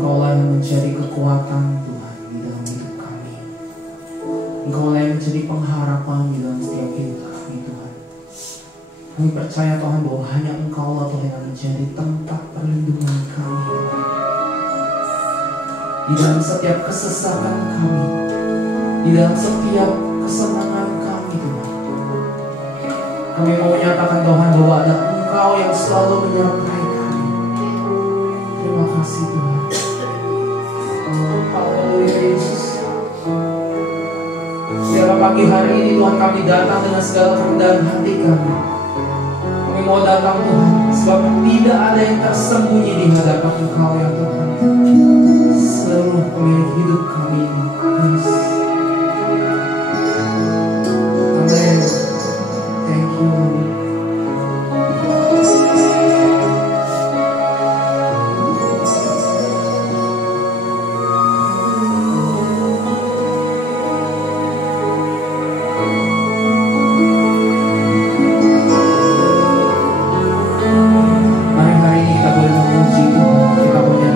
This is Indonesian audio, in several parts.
Engkaulah yang menjadi kekuatan Tuhan di dalam hidup kami. Engkaulah yang menjadi pengharapan di dalam setiap hidup kami Tuhan. Kami percaya Tuhan bahwa hanya Engkaulah Tuhan yang menjadi tempat perlindungan kami Tuhan. Di dalam setiap kesesakan kami, di dalam setiap kesenangan kami Tuhan. Kami mau menyatakan Tuhan bahwa ada Engkau yang selalu menyertai kami. Terima kasih Tuhan. Haleluya Yesus. Biarlah pagi hari ini Tuhan kami datang dengan segala kerendahan hati kami. Kami mau datang Tuhan, sebab tidak ada yang tersembunyi di hadapan Engkau ya Tuhan. Seluruh pemilik hidup kami ini, Yesus. Amin. Thank you Lord. Mari hari ini kita boleh memuji Tuhan, kita boleh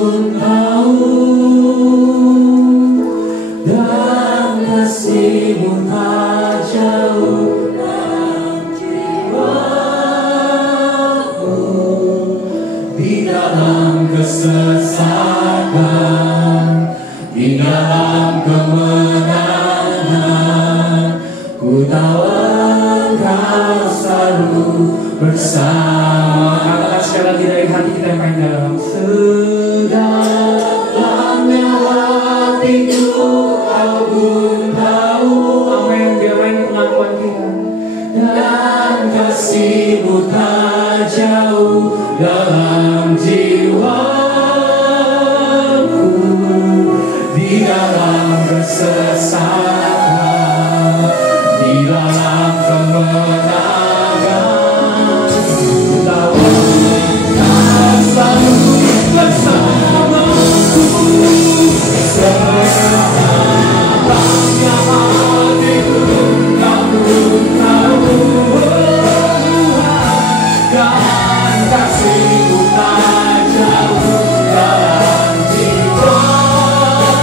pun tahu dan kasih-Mu tak jauh dalam jiwaku. Di dalam kesesakan, di dalam kemenangan, ku tahu Engkau selalu bersama. Katakan sekali lagi dari hati kita yang paling dalam. Sedalamnya hatiku Kau pun tahu. Amin. Biarlah ini pengakuan kita. Dan kasih-Mu tak jauh dalam jiwaku. Di dalam kesesakan, di dalam kemenangan, ku tahu Kau selalu bersamaku. Sedalamnya hatiku Kau pun tahu. Dan kasih-Mu tak jauh dalam jiwaku.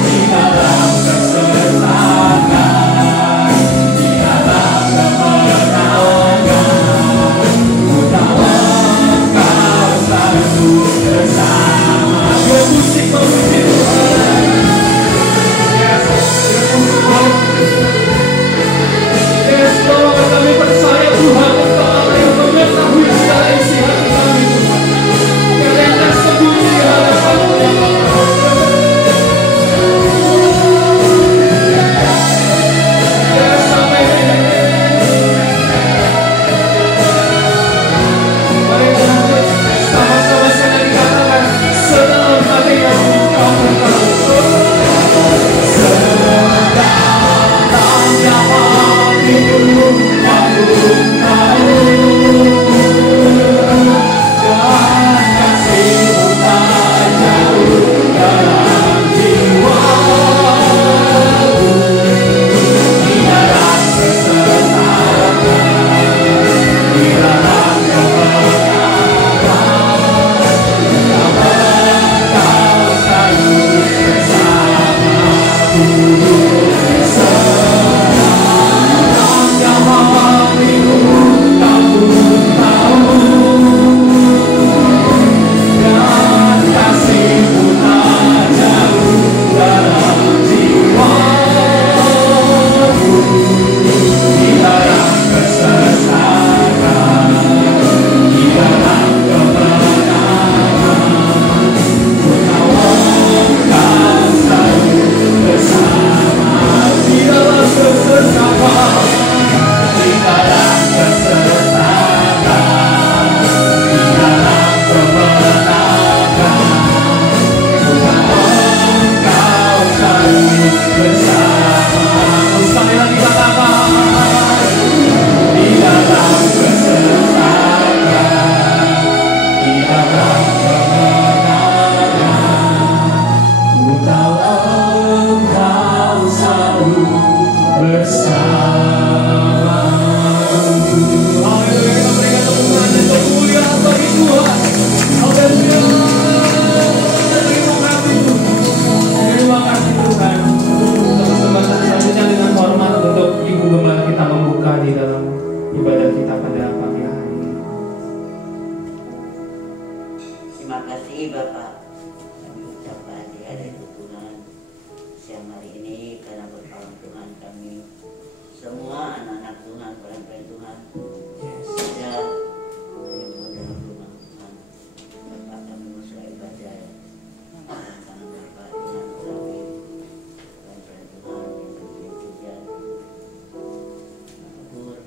Di dalam kesesakan, di dalam kemenangan, ku tahu Engkau selalu bersama. Biar musik memuji Tuhan. Yes, yes Lord, kami percaya Tuhan Engkau yang mengetahui segala isi hati kami Tuhan. Tiada yang tersembunyi di hadapan-Mu ya Bapa. Yes, amin. Mari lanjut sama-sama sekali dikatakan, sedalam hati kami Kau pun tahu. Sedalamnya hatiku Kau pun tahu. Dan kasih-Mu tak jauh dalam jiwaku. Di dalam kesesakan, di dalam kemenangan, Engkau selalu bersamaku. Sedalamnya hatiku Kau pun tahu. Dan kasih-Mu tak jauh dalam jiwaku. Di dalam kesesakan, di dalam kemenangan, ku tahu Engkau selalu bersama. Di dalam kesesakan, di dalam kesesakan, di dalam kemenangan, ku tahu Engkau selalu bersama. Sekali lagi katakan, di dalam kesesakan, di dalam kemenangan, ku tahu Engkau selalu bersama. Haleluya, kita berikan tepukan dan kemuliaan bagi Tuhan. Haleluya. Terima kasih Tuhan. Terima kasih Tuhan. Untuk kesempatan selanjutnya dengan hormat untuk Ibu Gembala kita membuka di dalam ibadah kita pada pagi hari ini. Terima kasih Bapak. Kami ucapkan di hari Tuhan siang hari ini karena berkat Tuhan kami semua anak-anak Tuhan, pelayan Tuhan sudah berkumpul dalam rumah Tuhan. Bapak kami mulai ibadah tentang Bapak dengan kami pelayan Tuhan yang berkumpul juga kubur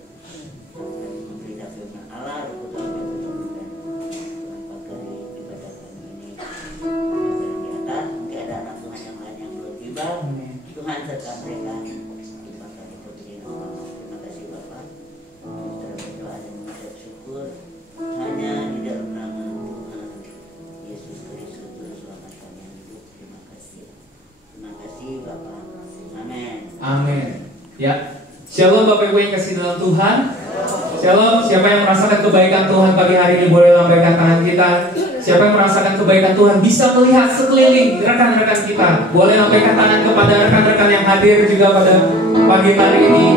sampai memberitahu firman Allah Roh Tuhan yang berkumpul Tuhan pakai ibadah kami ini. Bapak di atas mungkin ada anak Tuhan yang lain yang belum tiba. Tuhan serta mereka. Terima kasih Bapak. Kita berdoa dan mengucap syukur hanya di dalam nama Tuhan Yesus Kristus Juru Selamat kami yang hidup. Terima kasih. Terima kasih Bapak. Amin. Amin. Ya. Shalom Bapak Ibu yang kasih dalam Tuhan. Shalom. Siapa yang merasakan kebaikan Tuhan pagi hari ini boleh lambaikan tangan kita. Siapa yang merasakan kebaikan Tuhan bisa melihat sekeliling rekan-rekan kita. Boleh lambaikan tangan kepada rekan-rekan yang hadir juga pada pagi hari ini.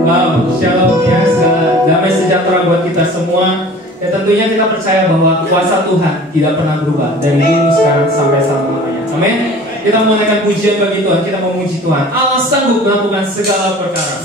Wow, shalom ya, segala damai sejahtera buat kita semua. Ya tentunya kita percaya bahwa kuasa Tuhan tidak pernah berubah dari dulu, sekarang sampai selama-lamanya. Amin. Kita menaikkan pujian bagi Tuhan, kita memuji Tuhan. Allah sanggup melakukan segala perkara.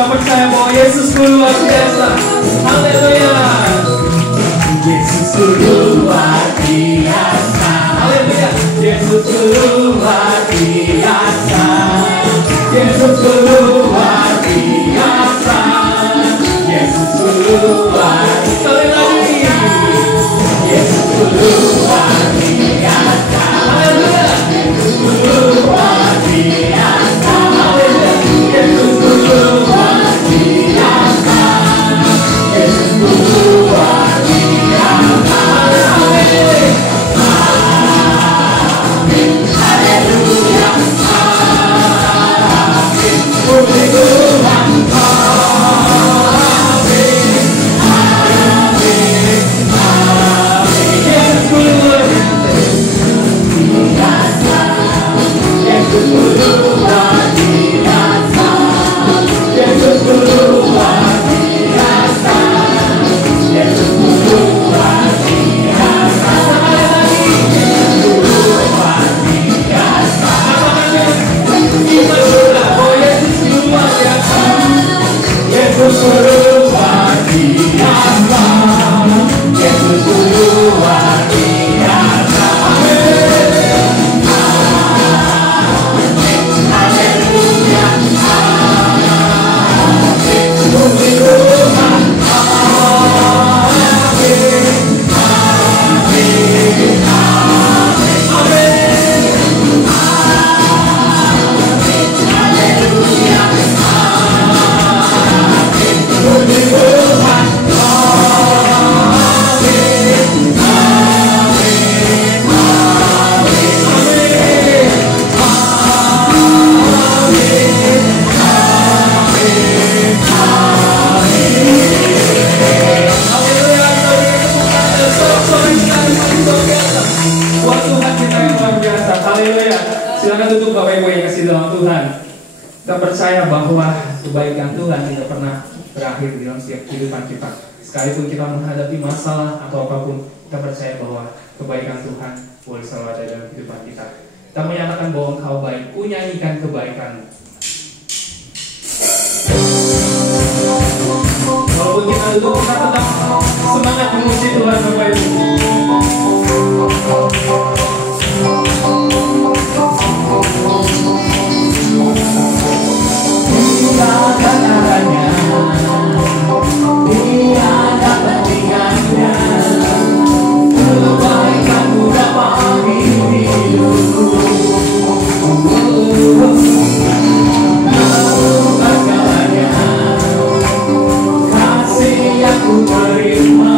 Kita percaya bahwa Yesus luar biasa. Haleluya. Yesus luar biasa. Haleluya. Yesus luar biasa. Yesus luar biasa. Yesus luar. Sekali lagi. Yesus luar biasa. Haleluya. Yesus luar biasa. Haleluya. Yesus luar biasa. Yesus luar biasa. Haleluya. Amin. Haleluya. Amin. Puji Tuhan. Amin. Amin. Amin. Yesus luar biasa. Yesus luar biasa. Yesus luar biasa. Yesus luar biasa. Sekali lagi. Yesus luar biasa. Kita sudah, oh Yesus luar biasa. Yesus luar biasa. Yesus luar biasa. Amin. Haleluya. Amin. Puji Tuhan. Amin. Amin. Amin. Haleluya. Amin. Puji Tuhan. Amin. Buat Tuhan kita yang luar biasa. Haleluya. Silakan tutup Bapak Ibu yang kasih dalam Tuhan. Kita percaya bahwa kebaikan Tuhan tidak pernah berakhir di dalam setiap kehidupan kita. Sekalipun kita menghadapi masalah atau apapun, kita percaya bahwa kebaikan Tuhan boleh selalu ada dalam kehidupan kita. Kita menyatakan bahwa Engkau baik, ku nyanyikan kebaikan. Walaupun kita duduk, kita tetap semangat memuji Tuhan Bapak Ibu. Tiada caranya, tiada bandingannya, kebaikanmu dapat hidupku. Mengubah segalanya, kasih yang ku terima.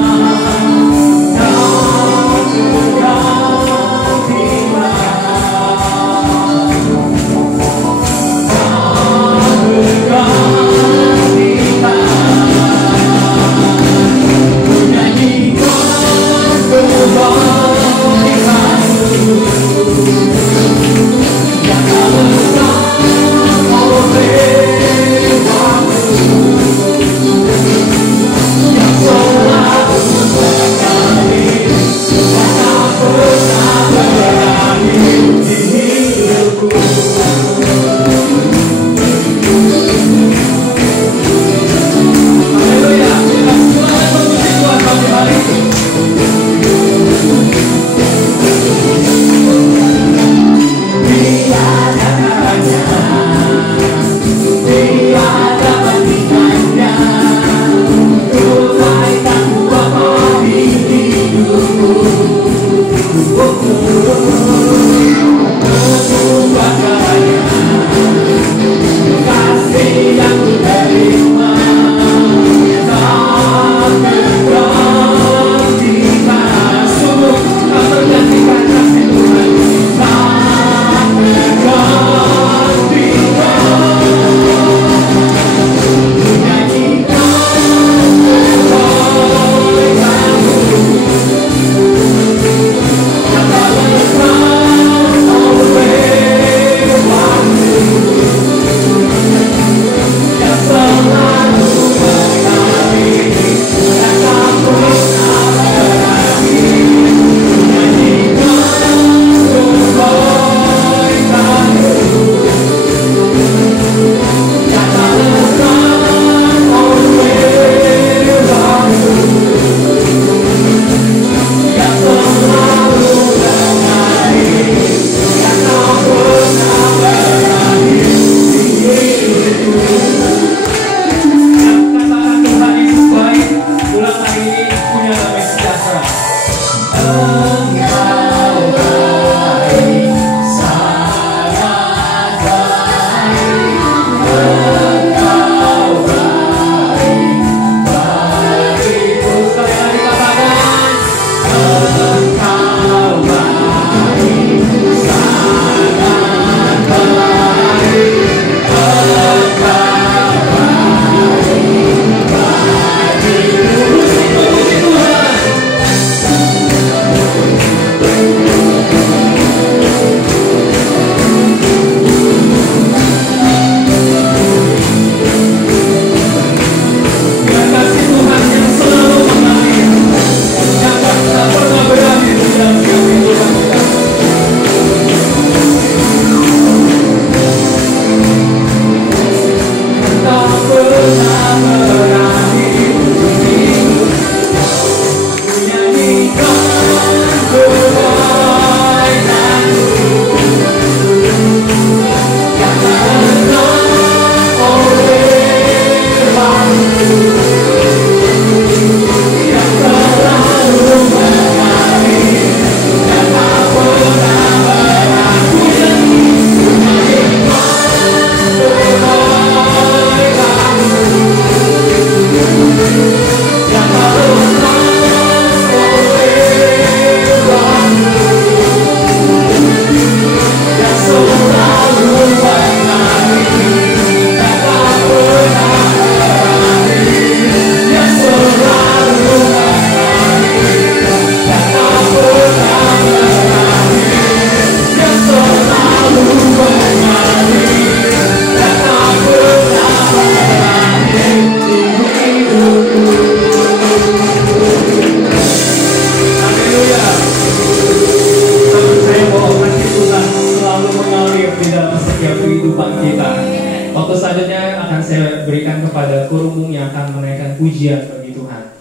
berikan kepada kurungmu yang akan menaikkan pujian bagi Tuhan.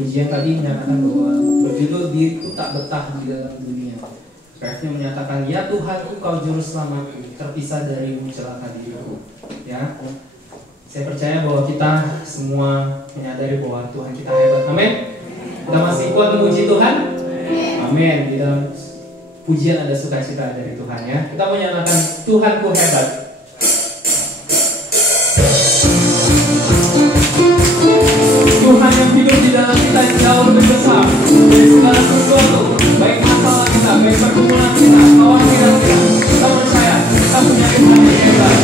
Pujian tadi menyatakan bahwa berjudul Diriku Tak Betah di Dalam Dunia. Refnya menyatakan, ya Tuhan, Engkau juru selamatku, terpisah darimu celaka diriku. Ya, saya percaya bahwa kita semua menyadari bahwa Tuhan kita hebat. Amin. Kita masih kuat memuji Tuhan. Amin. Di dalam pujian ada sukacita dari Tuhan ya. Kita menyatakan Tuhanku hebat. Tuhan yang hidup di dalam kita jauh lebih besar dari segala sesuatu, baik masalah kita, baik pergumulan kita, kekhawatiran kita. Kita percaya kita punya Tuhan yang hebat.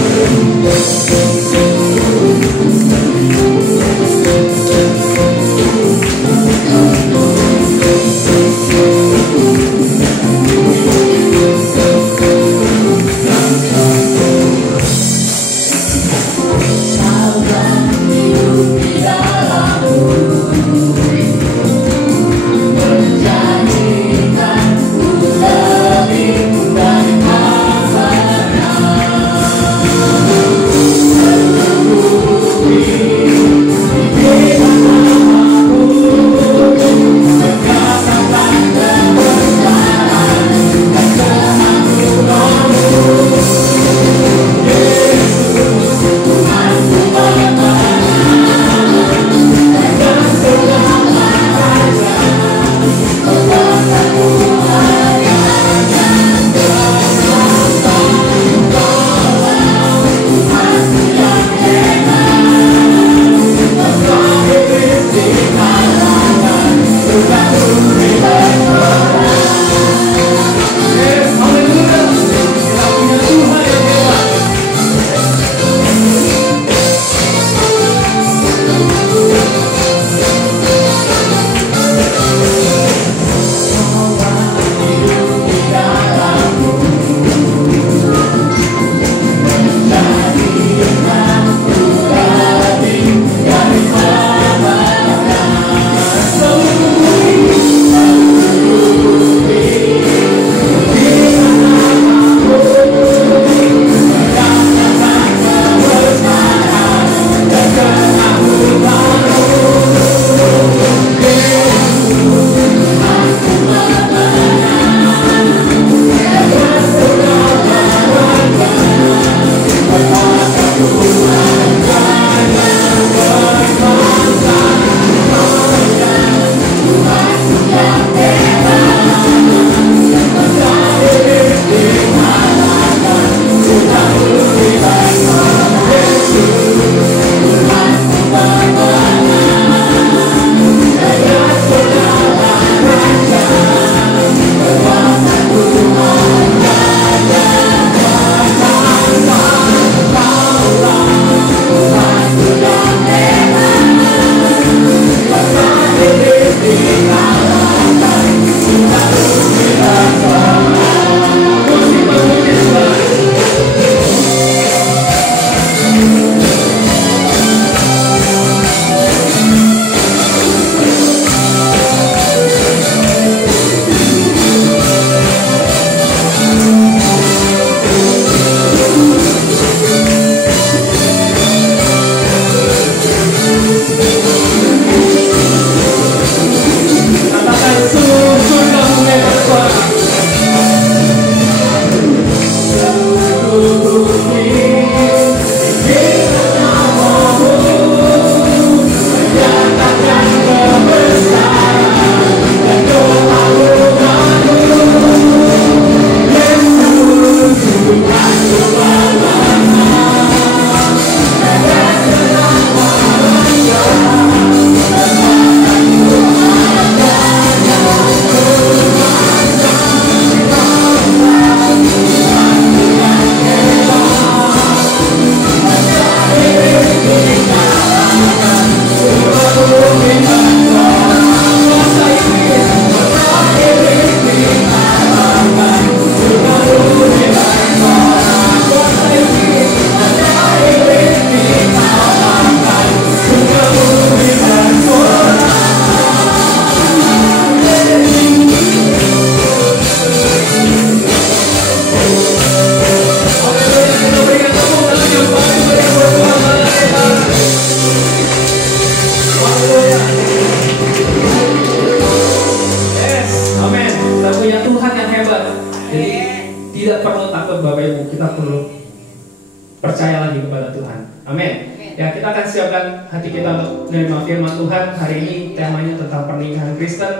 percaya lagi kepada Tuhan. Amin. Ya, kita akan siapkan hati kita untuk menerima firman Tuhan. Hari ini temanya tentang pernikahan Kristen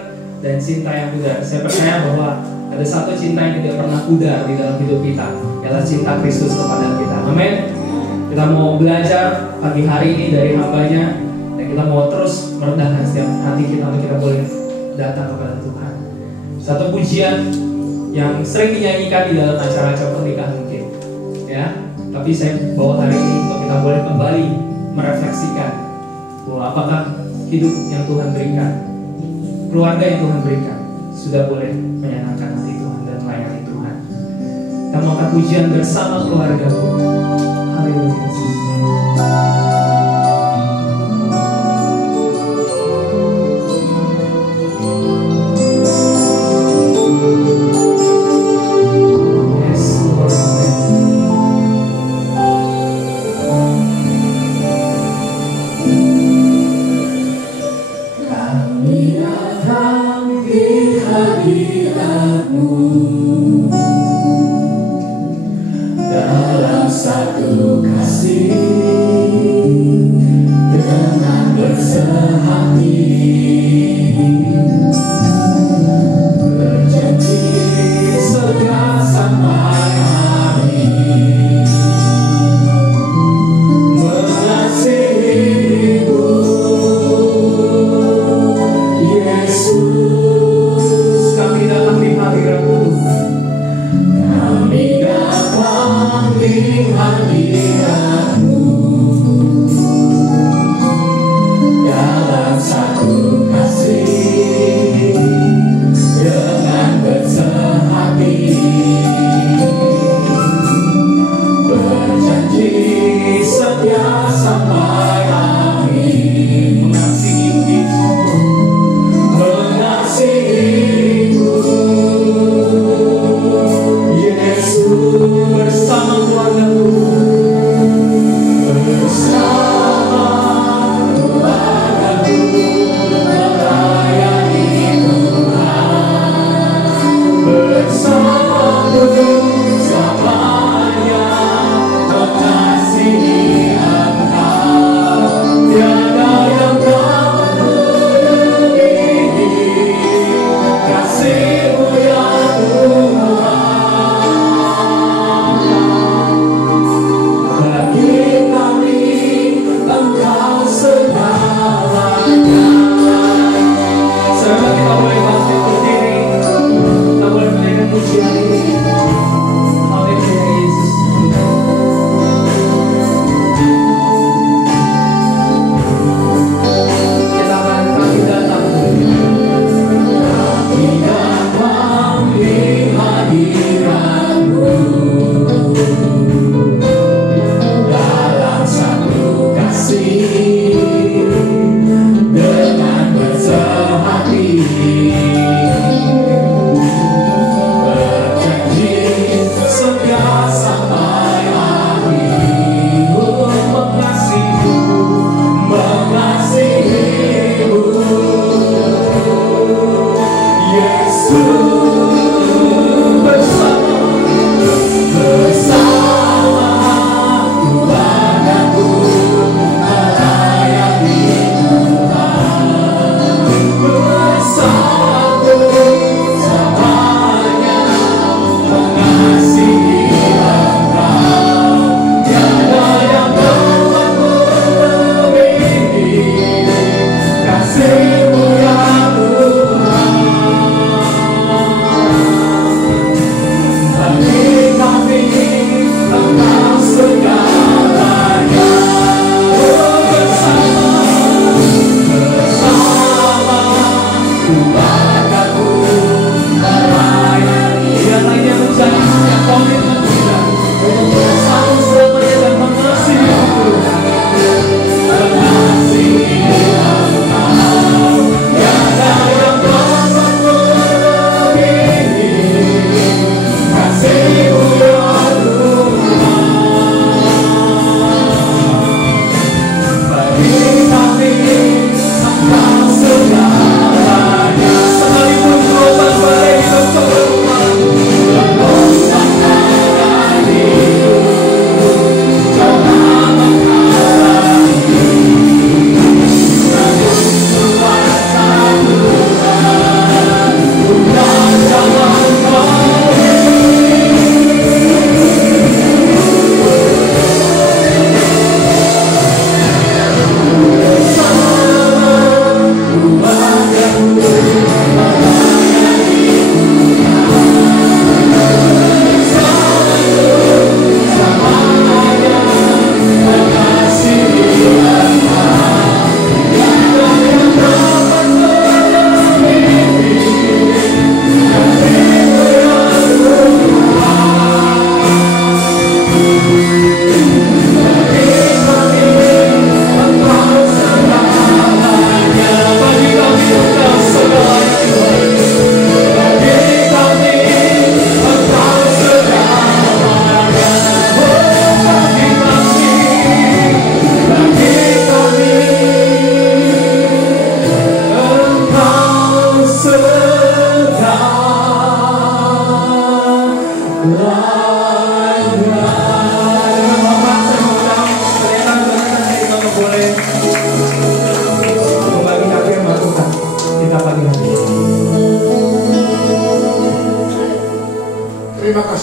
dan cinta yang pudar. Saya percaya bahwa ada satu cinta yang tidak pernah pudar di dalam hidup kita, yaitu cinta Kristus kepada kita. Amin. Kita mau belajar pagi hari ini dari hambanya, dan kita mau terus merendahkan setiap hati kita untuk kita boleh datang kepada Tuhan. Satu pujian yang sering dinyanyikan di dalam acara-acara pernikahan mungkin, ya. Tapi saya bawa hari ini untuk kita boleh kembali merefleksikan bahwa apakah hidup yang Tuhan berikan, keluarga yang Tuhan berikan, sudah boleh menyenangkan hati Tuhan dan melayani Tuhan. Kita mau angkat pujian bersama keluargaku. Haleluya.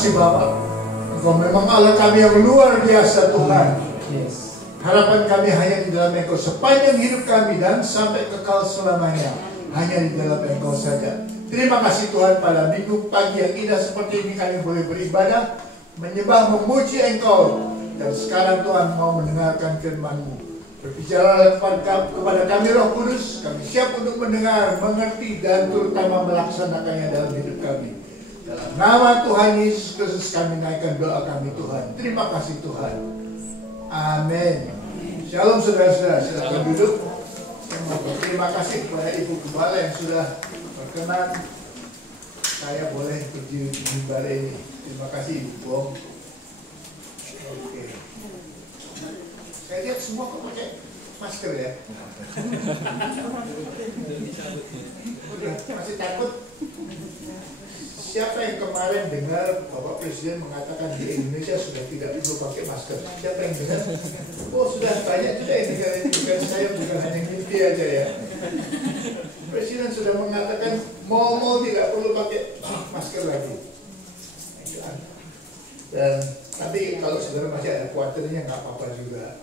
kasih Bapa. Engkau memang Allah kami yang luar biasa Tuhan. Yes. Harapan kami hanya di dalam Engkau sepanjang hidup kami dan sampai kekal selamanya. Hanya di dalam Engkau saja. Terima kasih Tuhan, pada minggu pagi yang indah seperti ini kami boleh beribadah, menyembah, memuji Engkau. Dan sekarang Tuhan mau mendengarkan firman-Mu. Berbicara kepada kami Roh Kudus, kami siap untuk mendengar, mengerti, dan terutama melaksanakannya dalam hidup kami. Dalam nama Tuhan Yesus Kristus kami naikkan doa kami Tuhan. Terima kasih Tuhan. Amin. Shalom saudara-saudara, silakan duduk. Saya mau berterima kasih kepada Ibu Gembala yang sudah berkenan saya boleh berdiri di mimbar ini. Terima kasih Ibu Bong. Oke. Saya lihat semua kok pakai masker ya. Udah masih takut. Siapa yang kemarin dengar Bapak Presiden mengatakan di Indonesia sudah tidak perlu pakai masker? Siapa yang dengar? Oh sudah banyak juga yang dengar ini. Bukan saya, bukan hanya mimpi aja ya. Presiden sudah mengatakan mau tidak perlu pakai masker lagi. Dan tapi kalau saudara masih ada khawatirnya nggak apa-apa juga.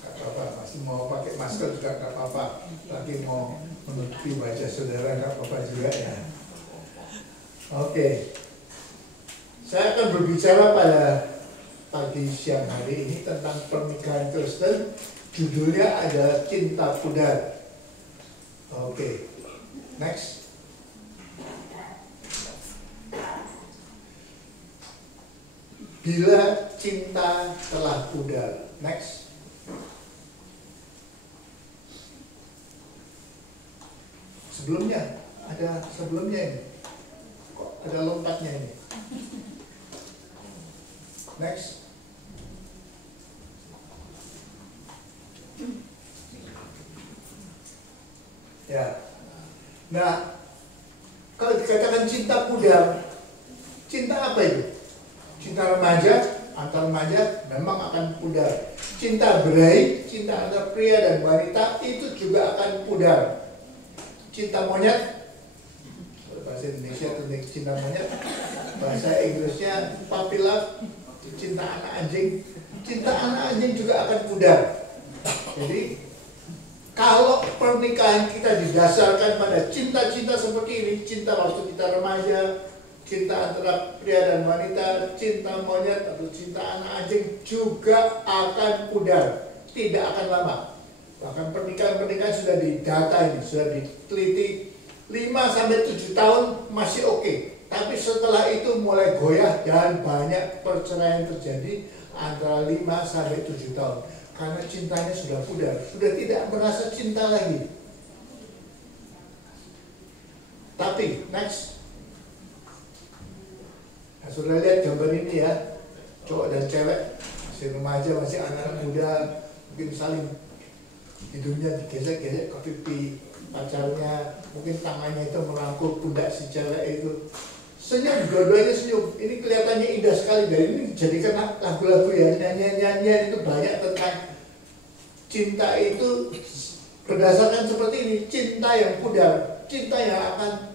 Nggak apa-apa, masih mau pakai masker juga nggak apa-apa. Lagi mau menutupi wajah saudara nggak apa-apa juga ya. Oke, saya akan berbicara pada pagi siang hari ini tentang pernikahan Kristen. Judulnya adalah Cinta Pudar. Oke, next. Bila cinta telah pudar. Next. Sebelumnya, ada sebelumnya ini. Ada lompatnya ini. Next. Ya. Nah, kalau dikatakan cinta pudar, cinta apa itu? Cinta remaja, antar remaja memang akan pudar. Cinta berahi, cinta antar pria dan wanita itu juga akan pudar. Cinta monyet, bahasa Indonesia itu cinta monyet, bahasa Inggrisnya puppy love, cinta anak anjing. Cinta anak anjing juga akan pudar. Jadi kalau pernikahan kita didasarkan pada cinta-cinta seperti ini, cinta waktu kita remaja, cinta antara pria dan wanita, cinta monyet atau cinta anak anjing juga akan pudar, tidak akan lama. Bahkan pernikahan-pernikahan sudah didata ini, sudah diteliti. 5-7 tahun masih oke. Tapi setelah itu mulai goyah dan banyak perceraian terjadi antara 5-7 tahun. Karena cintanya sudah pudar, sudah tidak merasa cinta lagi. Tapi, next. Nah, sudah lihat gambar ini ya. Cowok dan cewek, masih remaja, masih anak muda, mungkin saling hidungnya digesek-gesek ke pipi pacarnya, mungkin tangannya itu merangkul pundak si cewek itu. Senyum, dua-duanya senyum. Ini kelihatannya indah sekali. Dan ini dijadikan lagu-lagu ya, nyanyian-nyanyian itu banyak tentang cinta itu berdasarkan seperti ini. Cinta yang pudar, cinta yang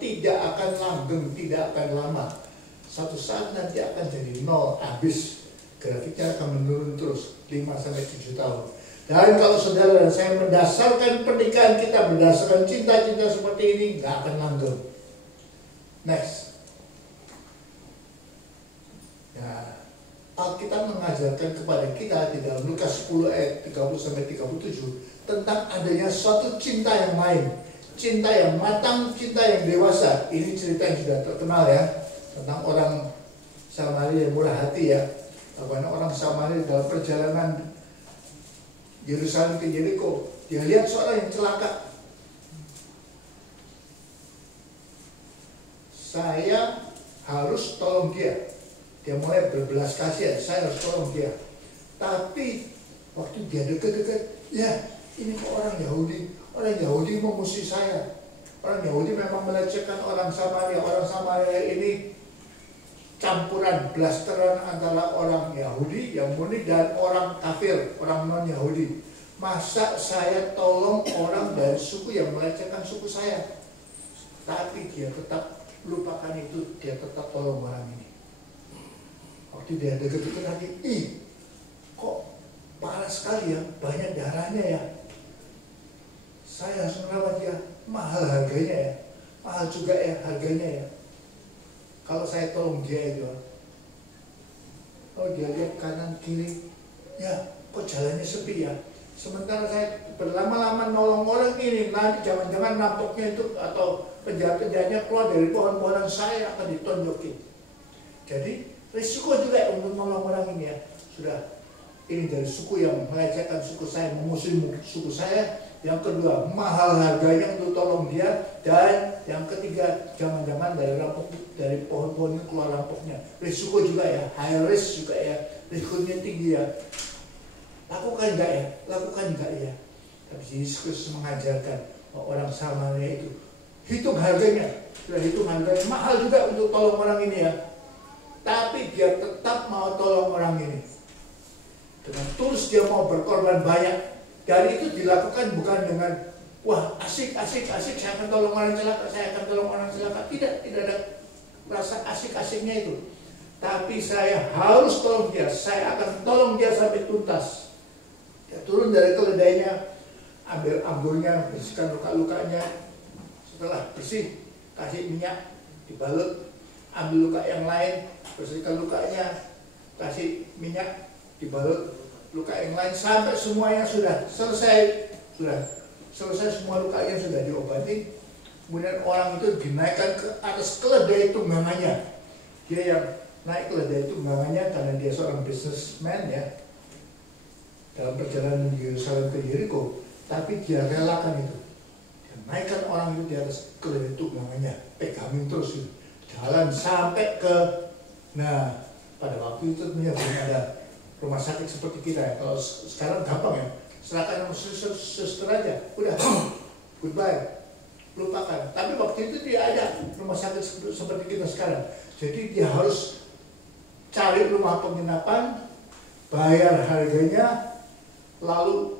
tidak akan langgeng, tidak akan lama. Satu saat nanti akan jadi nol, habis. Grafiknya akan menurun terus 5-7 tahun. Dan kalau saudara dan saya mendasarkan pernikahan kita berdasarkan cinta-cinta seperti ini, nggak akan langgeng. Next. Ya, Alkitab mengajarkan kepada kita di dalam Lukas 10 ayat 30-37 tentang adanya suatu cinta yang lain. Cinta yang matang, cinta yang dewasa. Ini cerita yang sudah terkenal ya, tentang orang Samaria yang murah hati ya. Bagaimana orang Samaria dalam perjalanan Yerusalem ke Yeriko, dia lihat seorang yang celaka. Saya harus tolong dia. Dia mulai berbelas kasihan, saya harus tolong dia. Tapi waktu dia dekat-dekat, ya ini kok orang Yahudi memusuhi saya. Orang Yahudi memang melecehkan orang Samaria. Orang Samaria ini campuran blasteran antara orang Yahudi yang murni dan orang kafir, orang non-Yahudi. Masa saya tolong orang dari suku yang melecehkan suku saya? Tapi dia tetap lupakan itu, dia tetap tolong orang ini. Waktu dia deket-deket lagi, ih kok parah sekali ya, banyak darahnya ya. Saya harus merawat dia, mahal harganya ya, mahal juga ya harganya ya. Kalau saya tolong dia itu, kalau dia lihat kanan kiri, ya kok jalannya sepi ya. Sementara saya berlama-lama nolong orang ini, nanti jangan-jangan rampoknya itu atau penjahat-penjahatnya keluar dari pohon-pohonan saya akan ditonjokin. Jadi risiko juga untuk nolong orang ini ya. Sudah ini dari suku yang melecehkan suku saya, memusuhi suku saya. Yang kedua, mahal harganya untuk tolong dia. Dan yang ketiga, jangan-jangan dari pohon-pohonnya keluar rampoknya. Risiko juga ya, high risk juga ya, risikonya tinggi ya. Lakukan enggak ya? Lakukan enggak ya? Tapi Yesus mengajarkan bahwa orang Samaria itu hitung harganya, sudah hitung harganya, mahal juga untuk tolong orang ini ya. Tapi dia tetap mau tolong orang ini. Dengan tulus dia mau berkorban banyak. Dan itu dilakukan bukan dengan wah asik, saya akan tolong orang celaka, saya akan tolong orang celaka. Tidak ada rasa asik-asiknya itu. Tapi saya harus tolong dia, saya akan tolong dia sampai tuntas. Dia turun dari keledainya, ambil anggurnya, bersihkan luka-lukanya. Setelah bersih, kasih minyak, dibalut, ambil luka yang lain, bersihkan lukanya, kasih minyak, dibalut luka yang lain sampai semuanya sudah selesai, semua lukanya sudah diobati. Kemudian orang itu dinaikkan ke atas keledai tunggangannya. Dia yang naik keledai tunggangannya karena dia seorang businessman ya, dalam perjalanan dari Yerusalem ke Yeriko, tapi dia relakan itu. Dia naikkan orang itu di atas keledai tunggangannya, pegangin terus itu. Jalan sampai ke, nah pada waktu itu belum ada rumah sakit seperti kita ya. Kalau sekarang gampang ya, silakan suster aja, udah goodbye, lupakan. Tapi waktu itu dia ada rumah sakit seperti kita sekarang. Jadi dia harus cari rumah penginapan, bayar harganya, lalu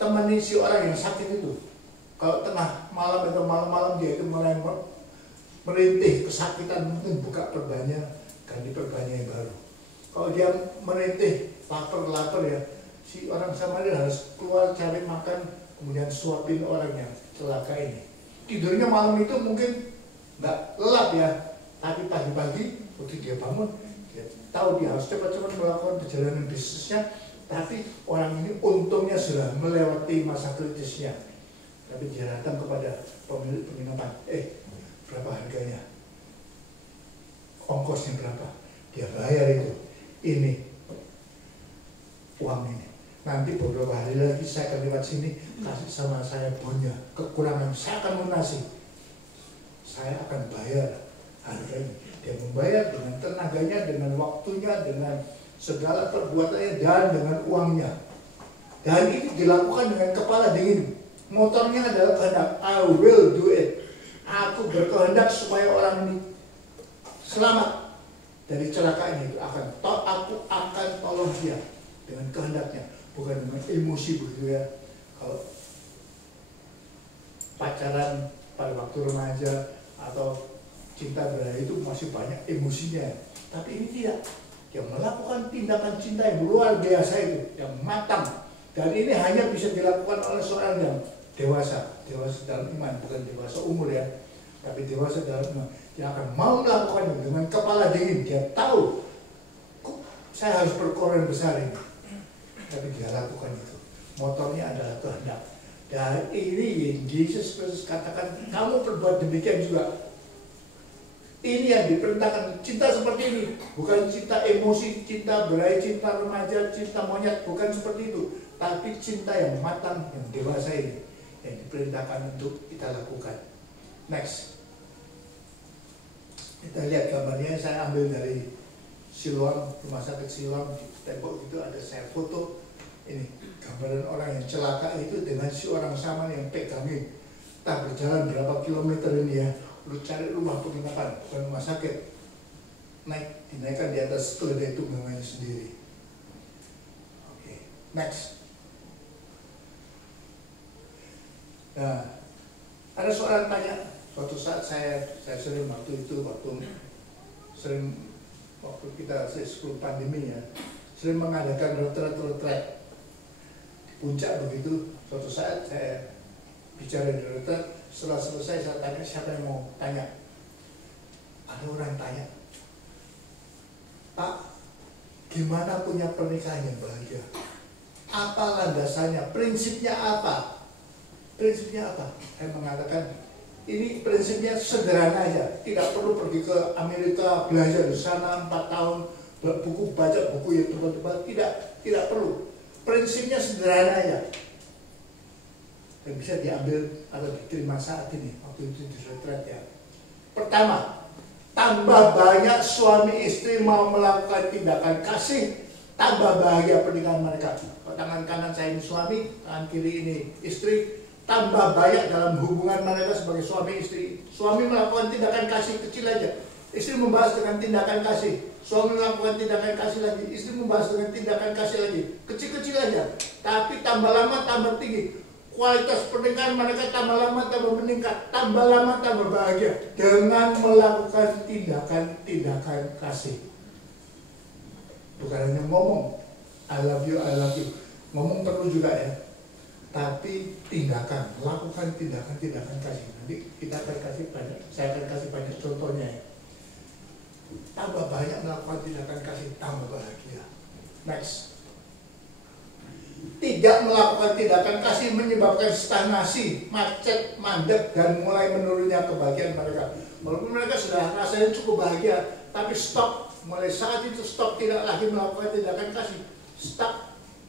temani si orang yang sakit itu. Kalau tengah malam atau malam-malam dia itu mulai merintih kesakitan, mungkin buka perbannya, ganti perbannya yang baru. Kalau dia merintih lapar ya, si orang Samaria harus keluar cari makan, kemudian suapin orang yang celaka ini. Tidurnya malam itu mungkin nggak lelap ya, tapi pagi-pagi waktu dia bangun, dia tahu dia harus cepat-cepat melakukan perjalanan bisnisnya. Tapi orang ini untungnya sudah melewati masa kritisnya. Tapi dia datang kepada pemilik penginapan, berapa harganya? Ongkosnya berapa? Dia bayar itu. Ini uang ini. Nanti beberapa hari lagi saya akan lewat sini, kasih sama saya bonnya, kekurangan saya akan lunasi. Saya akan bayar harganya. Dia membayar dengan tenaganya, dengan waktunya, dengan segala perbuatannya dan dengan uangnya. Dan itu dilakukan dengan kepala dingin. Motornya adalah kehendak, I will do it. Aku berkehendak supaya orang ini selamat dari celakaan itu. Aku akan tolong dia dengan kehendaknya, bukan dengan emosi begitu ya. Kalau pacaran pada waktu remaja atau cinta berlari itu masih banyak emosinya, tapi ini tidak. Dia melakukan tindakan cinta yang luar biasa itu, yang matang. Dan ini hanya bisa dilakukan oleh seorang yang dewasa dalam iman, bukan dewasa umur ya, tapi dewasa dalam iman. Dia akan mau melakukannya dengan kepala dingin. Dia tahu, saya harus berkorban besar ini, tapi dia lakukan itu. Motornya adalah kehendak. Dan ini Yesus katakan, kamu berbuat demikian juga. Ini yang diperintahkan, cinta seperti ini, bukan cinta emosi, cinta berai, cinta remaja, cinta monyet, bukan seperti itu, tapi cinta yang matang, yang dewasa ini, yang diperintahkan untuk kita lakukan. Next, kita lihat gambarnya, saya ambil dari Siloam, rumah sakit Siloam, di tembok itu ada saya foto. Ini gambaran orang yang celaka itu dengan si orang Samaria yang pegangin. Entah berjalan berapa kilometer ini ya, lu cari rumah penginapan, bukan rumah sakit. Dinaikkan di atas keledai tunggangannya sendiri. Oke, next. Nah, ada seorang tanya, suatu saat saya sering waktu sering waktu kita sebelum pandemi ya, sering mengadakan retret di puncak begitu. Suatu saat saya bicara di retret, setelah selesai saya tanya siapa yang mau tanya. Ada orang tanya, Pak, gimana punya pernikahan yang bahagia? Apa landasannya? Prinsipnya apa? Prinsipnya apa? Saya mengatakan, ini prinsipnya sederhana aja. Tidak perlu pergi ke Amerika, belajar di sana 4 tahun, buku baca buku yang tebal-tebal. Tidak perlu. Prinsipnya sederhana aja. Dan bisa diambil atau diterima saat ini. Waktu itu di retret ya. Pertama, tambah banyak suami istri mau melakukan tindakan kasih, tambah bahagia pernikahan mereka. Tangan kanan saya ini suami, tangan kiri ini istri. Tambah banyak dalam hubungan mereka sebagai suami istri. Suami melakukan tindakan kasih kecil aja, istri membahas dengan tindakan kasih. Suami melakukan tindakan kasih lagi, istri membahas dengan tindakan kasih lagi. Kecil-kecil aja, tapi tambah lama tambah tinggi. Kualitas pernikahan mereka tambah lama tambah meningkat, tambah lama tambah bahagia dengan melakukan tindakan-tindakan kasih. Bukan hanya ngomong I love you, ngomong perlu juga ya, tapi tindakan, lakukan tindakan-tindakan kasih. Nanti kita akan kasih banyak, saya akan kasih banyak contohnya ya. Tambah banyak melakukan tindakan kasih, tambah bahagia. Next. Tidak melakukan tindakan kasih menyebabkan stagnasi, macet, mandek, dan mulai menurunnya kebahagiaan mereka. Walaupun mereka sudah rasanya cukup bahagia, tapi stop, mulai saat itu stop, tidak lagi melakukan tindakan kasih. Stop,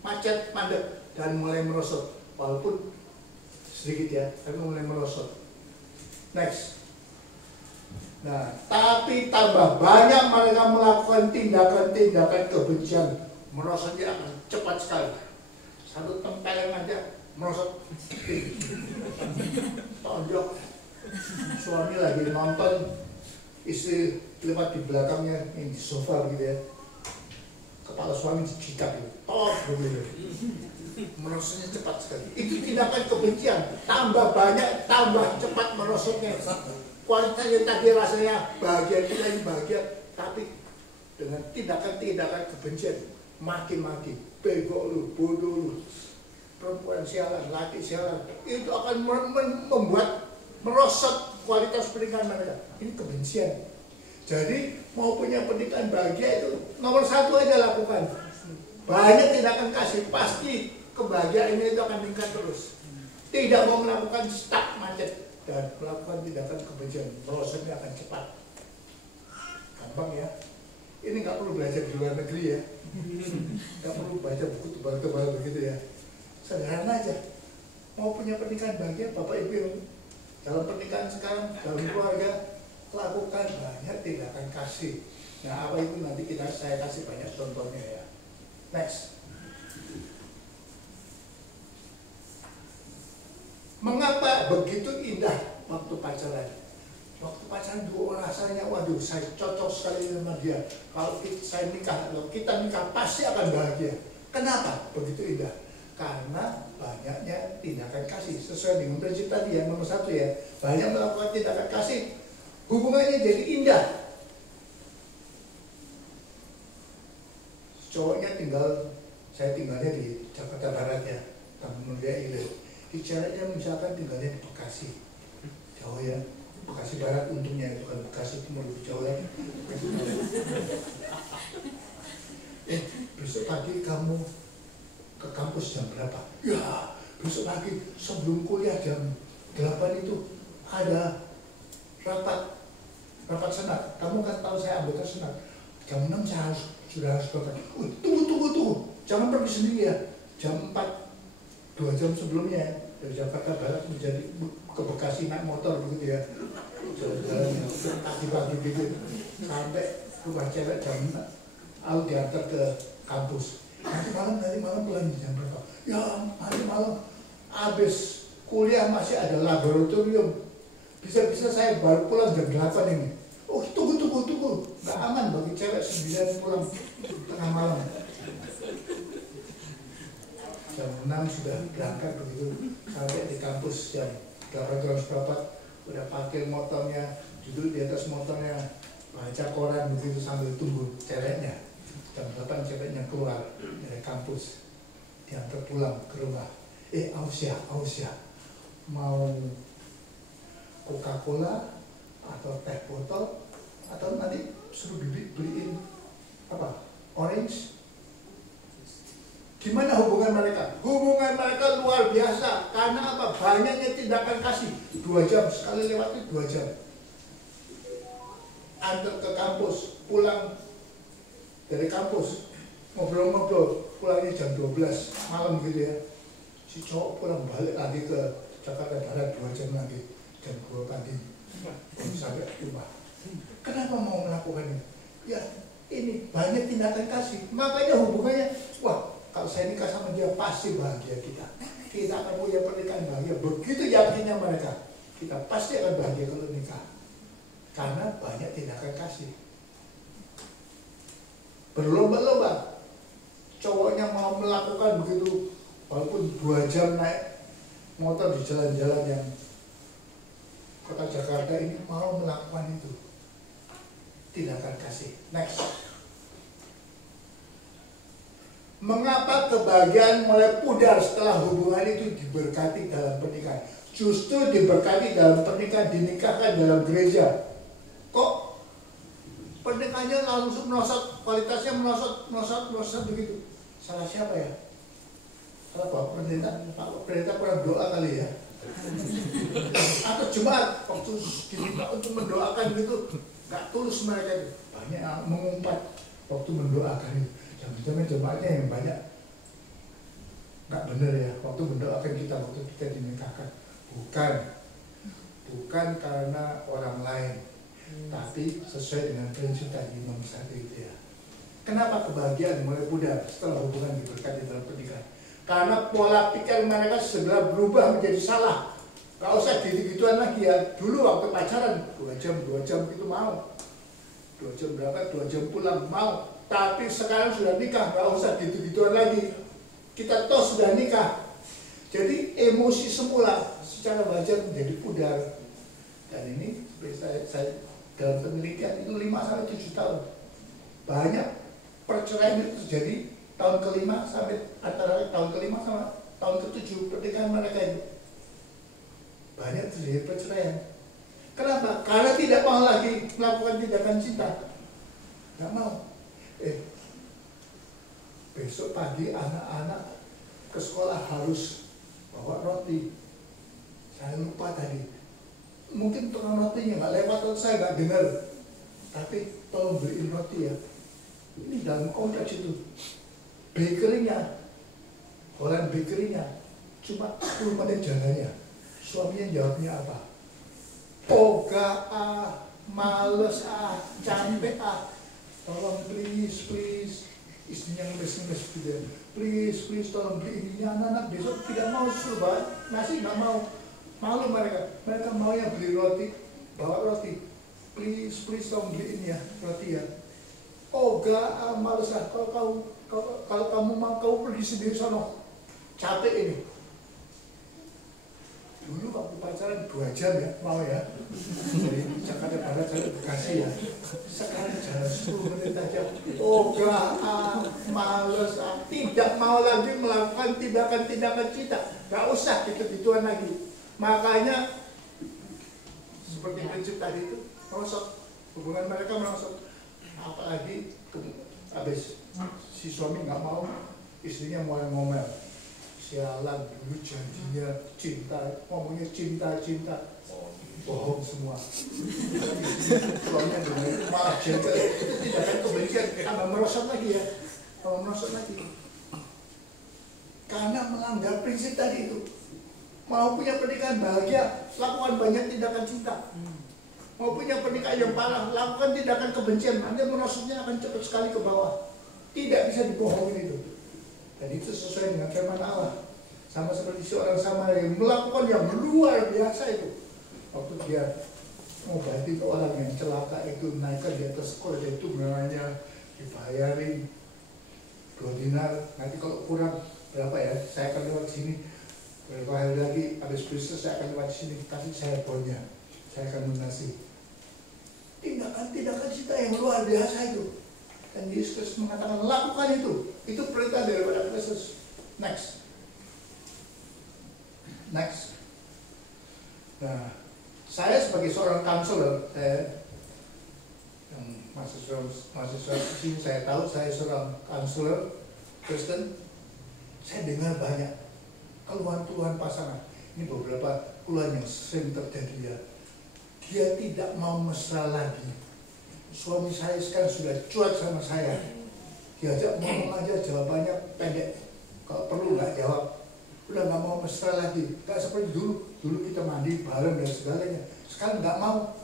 macet, mandek, dan mulai merosot. Walaupun sedikit ya, tapi mulai merosot. Next. Nah, tapi tambah banyak mereka melakukan tindakan-tindakan kebencian, merosotnya akan cepat sekali. Satu tempelan aja merosot, tonjok. Suami lagi nonton, istri lewat di belakangnya, di sofa gitu ya. Kepala suami dijikat gitu, begitu. Merosotnya cepat sekali. Itu tindakan kebencian. Tambah banyak, tambah cepat merosotnya. Kualitasnya tadi rasanya bahagia, kita ini bahagia, tapi dengan tindakan-tindakan kebencian, maki-maki, bego lu, bodoh lu, perempuan sialan, laki sialan, itu akan membuat merosot kualitas pernikahan mereka. Ini kebencian. Jadi mau punya pernikahan bahagia itu nomor 1 aja lakukan. Banyak tindakan kasih, pasti kebahagiaannya itu akan meningkat terus. Tidak mau melakukan stuck macet dan melakukan tindakan kebencian, merosotnya akan cepat. Gampang ya. Ini nggak perlu belajar di luar negeri ya. Nggak perlu baca buku tebal-tebal begitu ya. Sederhana aja. Mau punya pernikahan bahagia, Bapak Ibu, dalam pernikahan sekarang, dalam keluarga, lakukan banyak tindakan kasih. Nah, apa itu nanti saya kasih banyak contohnya ya. Next. Mengapa begitu indah waktu pacaran? Waktu pacaran dua rasanya, waduh, saya cocok sekali sama dia. Kalau kita nikah pasti akan bahagia. Kenapa begitu indah? Karena banyaknya tindakan kasih. Sesuai dengan prinsip tadi yang nomor 1 ya. Banyak melakukan tindakan kasih, hubungannya jadi indah. Cowoknya saya tinggalnya di Jakarta Barat ya, Taman Mulia Ilir. Bicaranya misalkan tinggalnya di Bekasi, jauh ya. Bekasi Barat untungnya, bukan Bekasi Timur, lebih jauh lagi. Besok pagi kamu ke kampus jam berapa? Ya, besok pagi sebelum kuliah jam 8 itu ada rapat senat. Kamu kan tahu saya anggota senat. Jam 6 saya sudah harus berangkat. Tunggu. Jangan pergi sendiri ya. Jam 4, 2 jam sebelumnya dari Jakarta Barat menjadi ke Bekasi naik motor begitu ya. Jalan-jalan pagi-pagi gitu sampai rumah cewek jam 6. Aku diantar ke kampus. Nanti malam pulang jam berapa? Ya, nanti malam habis kuliah masih ada laboratorium. Bisa-bisa saya baru pulang jam 8 ini. Oh, tunggu. Nggak aman bagi cewek 9 pulang tengah malam. Jam 6 sudah berangkat begitu, sampai di kampus jam 8 udah parkir motornya, duduk di atas motornya, baca koran begitu sambil tunggu ceweknya. Jam 8 ceweknya keluar dari kampus, diantar pulang ke rumah. Aus ya, mau Coca-Cola atau teh botol, atau nanti suruh beliin apa, orange. Gimana hubungan mereka? Hubungan mereka luar biasa. Karena apa? Banyaknya tindakan kasih. 2 jam, sekali lewat itu 2 jam. Antar ke kampus, pulang dari kampus, ngobrol-ngobrol, pulangnya jam 12 malam gitu ya. Si cowok pulang balik lagi ke Jakarta Barat 2 jam lagi, jam 2 pagi, baru sampai rumah. Kenapa mau melakukan ini? Ya, ini banyak tindakan kasih. Makanya hubungannya, wah, kalau saya nikah sama dia pasti bahagia kita. Kita akan punya pernikahan bahagia. Begitu yakinnya mereka, kita pasti akan bahagia kalau nikah. Karena banyak tindakan kasih. Berlomba-lomba, cowoknya mau melakukan begitu, walaupun 2 jam naik motor di jalan-jalan yang kota Jakarta ini, mau melakukan itu. Tindakan kasih. Next. Mengapa kebahagiaan mulai pudar setelah hubungan itu diberkati dalam pernikahan? Justru diberkati dalam pernikahan, dinikahkan dalam gereja. Kok pernikahannya langsung merosot, kualitasnya merosot begitu? Salah siapa ya? Salah Pak Pendeta kurang doa kali ya? Atau jemaat waktu diminta untuk mendoakan gitu, gak tulus mereka itu. Banyak yang mengumpat waktu mendoakan itu. Jangan-jangan jemaatnya yang banyak gak benar ya waktu mendoakan kita, waktu kita dinikahkan. Bukan karena orang lain, tapi sesuai dengan prinsip tadi nomor 1 itu ya. Kenapa kebahagiaan mulai pudar setelah hubungan diberkati dalam pernikahan? Karena pola pikir mereka segera berubah menjadi salah. Gak usah gitu-gituan lagi ya. Dulu waktu pacaran 2 jam itu mau. 2 jam berangkat, 2 jam pulang mau. Tapi sekarang sudah nikah, gak usah gitu-gituan lagi. Kita toh sudah nikah. Jadi emosi semula secara wajar menjadi pudar. Dan ini saya dalam penelitian itu 5-7 tahun. Banyak perceraian itu terjadi tahun ke-5 sampai antara tahun ke-5 sama tahun ke-7 pernikahan mereka itu. Banyak terjadi perceraian. Kenapa? Karena tidak mau lagi melakukan tindakan cinta. Gak mau. Besok pagi anak-anak ke sekolah harus bawa roti. Saya lupa tadi. Mungkin tukang rotinya nggak lewat atau saya nggak dengar. Tapi tolong beliin roti ya. Ini dalam konteks itu. Bakery-nya, Holland Bakery-nya cuma 10 menit jalannya. Suaminya jawabnya apa? Oga males capek tolong please. Istrinya ngeles gitu ya. Please tolong beli ini. Anak-anak besok tidak mau suruh bawa nasi, nggak mau. Malu mereka mau yang beli roti, bawa roti. Please tolong beli ini ya, roti ya. Oga males kalau kamu mau kau pergi sendiri sono. Capek ini. Dulu waktu pacaran 2 jam ya, mau ya. Dari Jakarta Barat sampai Bekasi ya. Sekarang jalan 10 menit aja. Males, tidak mau lagi melakukan tindakan cinta. Gak usah gitu-gituan lagi. Makanya seperti prinsip tadi itu, merosot. Hubungan mereka merosot. Apalagi habis si suami nggak mau, istrinya mulai ngomel. Sialan, dulu janjinya cinta, ngomongnya cinta, bohong semua. Suaminya dengan itu malah jengkel, itu tindakan kebencian, tambah merosot lagi ya, Karena melanggar prinsip tadi itu. Mau punya pernikahan bahagia, lakukan banyak tindakan cinta. Mau punya pernikahan yang parah, lakukan tindakan kebencian, Anda merosotnya akan cepat sekali ke bawah. Tidak bisa dibohongin itu. Dan itu sesuai dengan firman Allah. Sama seperti seorang Samaria yang melakukan yang luar biasa itu. Waktu dia mengobati orang yang celaka itu, naikkan di atas kol, itu namanya dibayarin 2 dinar. Nanti kalau kurang berapa ya, saya akan lewat sini. Berapa hari lagi, habis Kristus saya akan lewat sini, kasih saya bonnya. Saya akan lunasi. Tindakan tindakan cinta yang luar biasa itu. Dan Yesus Kristus mengatakan lakukan itu. Itu perintah daripada Kristus. Next. Nah, saya sebagai seorang counselor, saya yang mahasiswa di sini, saya tahu saya seorang counselor Kristen. Saya dengar banyak keluhan-keluhan pasangan. Ini beberapa keluhan yang sering terjadi ya. Dia tidak mau mesra lagi. Suami saya sekarang sudah cuek sama saya. Diajak ngomong aja jawabannya pendek. Kalau perlu nggak jawab. Udah nggak mau mesra lagi. Nggak seperti dulu. Dulu kita mandi bareng dan segalanya. Sekarang nggak mau.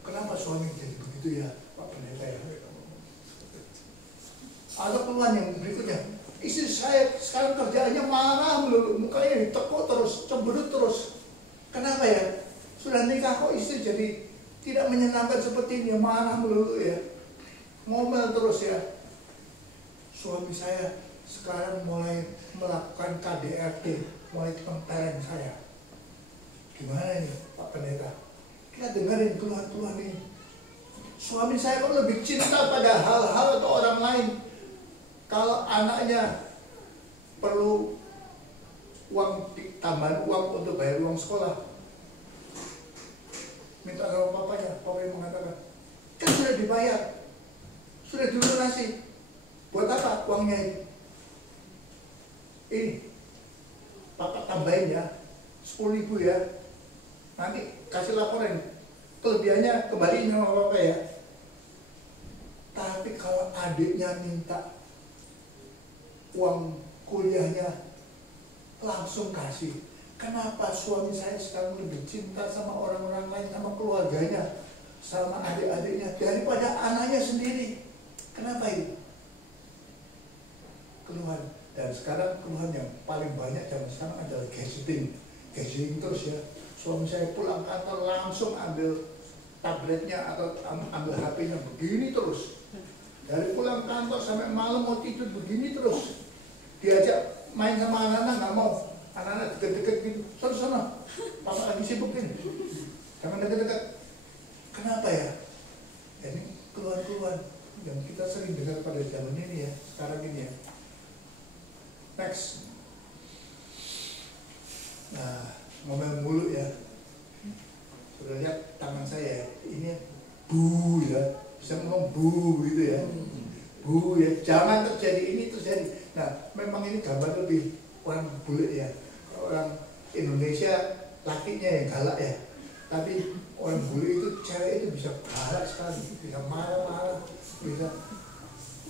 Kenapa suami jadi begitu ya, Pak Pendeta ya? Ada keluhan yang berikutnya. Istri saya sekarang kerjaannya marah melulu, mukanya ditekuk terus, cemberut terus. Kenapa ya? Sudah nikah kok istri jadi tidak menyenangkan seperti ini, marah melulu ya. Ngomel terus ya. Suami saya sekarang mulai melakukan KDRT, mulai tempeleng saya. Gimana ini Pak Pendeta? Kita dengerin keluhan-keluhan ini. Suami saya kok lebih cinta pada hal-hal atau orang lain. Kalau anaknya perlu tambahan uang untuk bayar uang sekolah, minta sama papanya, papanya mengatakan, kan sudah dibayar, sudah dilunasi, buat apa uangnya ini? Ini, papa tambahin ya, 10.000 ya, nanti kasih laporan, kelebihannya kembaliin sama papa ya. Tapi kalau adiknya minta uang kuliahnya langsung kasih. Kenapa suami saya sekarang lebih cinta sama orang-orang lain, sama keluarganya, sama adik-adiknya daripada anaknya sendiri? Kenapa itu? Keluhan. Dan sekarang keluhan yang paling banyak zaman sekarang adalah gadgeting terus ya. Suami saya pulang kantor langsung ambil tabletnya atau ambil HP-nya begini terus. Dari pulang kantor sampai malam mau tidur begini terus. Diajak main sama anak-anak nggak mau. Anak-anak deket-deket gitu. Sana, papa lagi sibuk ini. Jangan deket-deket. Kenapa ya? Ini keluhan-keluhan yang kita sering dengar pada zaman ini ya, sekarang ini ya. Next. Nah, ngomel mulu ya. Sudah lihat tangan saya ya. Ini bu ya. Bisa ngomong bu gitu ya. Bu ya, jangan terjadi ini terjadi. Nah, memang ini gambar lebih orang bule ya. Orang Indonesia lakinya yang galak ya. Tapi orang bule itu, cewek itu bisa galak sekali, bisa marah-marah, bisa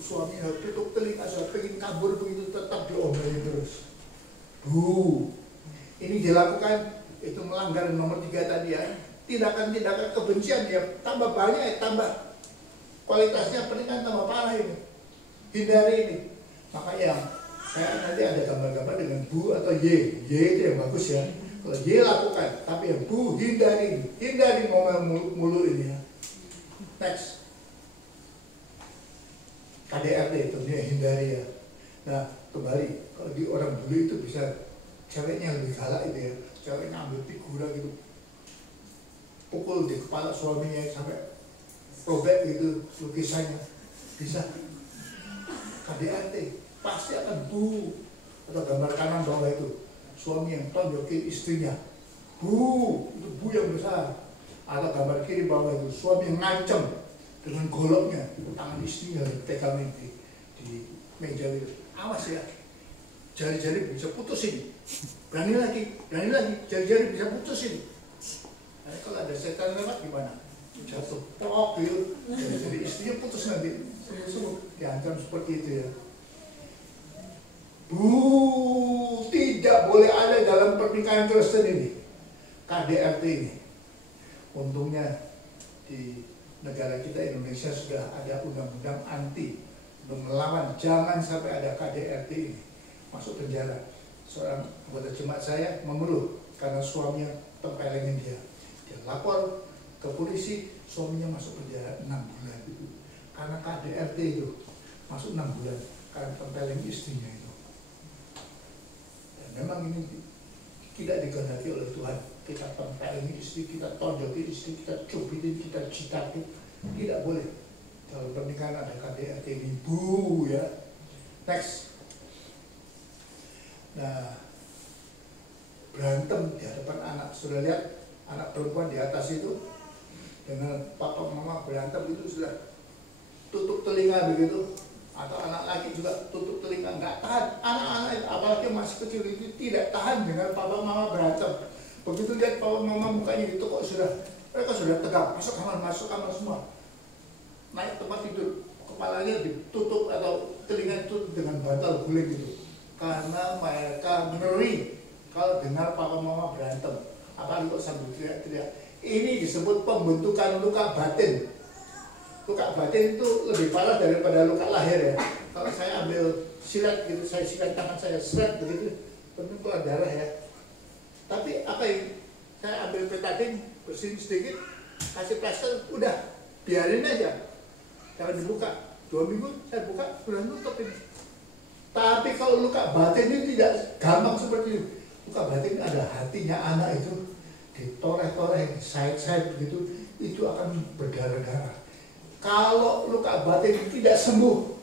suami harus tutup telinga, sudah pengen kabur begitu tetap diomelin terus. Bu, ini dilakukan, itu melanggar nomor 3 tadi ya. Tindakan-tindakan kebencian ya, tambah banyak ya, tambah kualitasnya pernikahan tambah parah ini. Hindari ini. Makanya saya nanti ada gambar-gambar dengan bu atau y. Y itu yang bagus ya. Kalau y lakukan, tapi yang bu hindari. Hindari ngomel mulu ini ya. Next. KDRT itu dia hindari ya. Nah kembali, kalau di orang bule itu bisa ceweknya lebih galak itu ya. Ceweknya ambil figura gitu, pukul di kepala suaminya sampai robek gitu lukisannya. Bisa. KDRT pasti akan bu. Atau gambar kanan bawah itu suami yang tonjokin istrinya, bu, itu bu yang besar. Atau gambar kiri bawah itu suami yang ngancem dengan goloknya, tangan istrinya dipegang di meja itu. Awas ya, jari-jari bisa putusin. Berani lagi, jari-jari bisa putusin. Nah, kalau ada setan lewat gimana? Jatuh pok gitu. Jadi istrinya putus nanti. Sungguh diancam seperti itu ya. Bu, tidak boleh ada dalam pernikahan Kristen ini KDRT ini. Untungnya di negara kita Indonesia sudah ada undang-undang anti untuk melawan, jangan sampai ada KDRT ini masuk penjara. Seorang anggota jemaat saya mengeluh karena suaminya tempelengin dia. Dia lapor ke polisi, suaminya masuk penjara 6 bulan karena KDRT itu masuk 6 bulan karena tempeleng istrinya itu. Dan memang ini tidak dikehendaki oleh Tuhan. Kita tempeleng istri, kita tonjokin istri, kita cubitin, kita citakin. Tidak boleh. Dalam pernikahan ada KDRT ibu ya. Next. Nah, berantem di hadapan anak. Sudah lihat anak perempuan di atas itu dengan papa mama berantem itu sudah tutup telinga begitu, atau anak laki juga tutup telinga, nggak tahan. Anak-anak apalagi yang masih kecil itu tidak tahan dengan papa mama berantem. Begitu lihat papa mama mukanya gitu kok mereka sudah tegak, masuk kamar semua, naik tempat tidur, kepalanya ditutup atau telinga itu dengan bantal guling gitu, karena mereka ngeri kalau dengar papa mama berantem. Apalagi kok sambil teriak-teriak. Ini disebut pembentukan luka batin. Luka batin itu lebih parah daripada luka lahir ya. Kalau saya ambil silet gitu, saya silet tangan saya silet begitu, tentu keluar darah ya. Tapi apa yang saya ambil betadine, bersihin sedikit, kasih plaster, udah biarin aja, jangan dibuka. 2 minggu saya buka, sudah nutup ini. Tapi kalau luka batin ini tidak gampang seperti itu. Luka batin ada hatinya anak itu ditoreh-toreh, sayat-sayat begitu, itu akan berdarah-darah. Kalau luka batin tidak sembuh,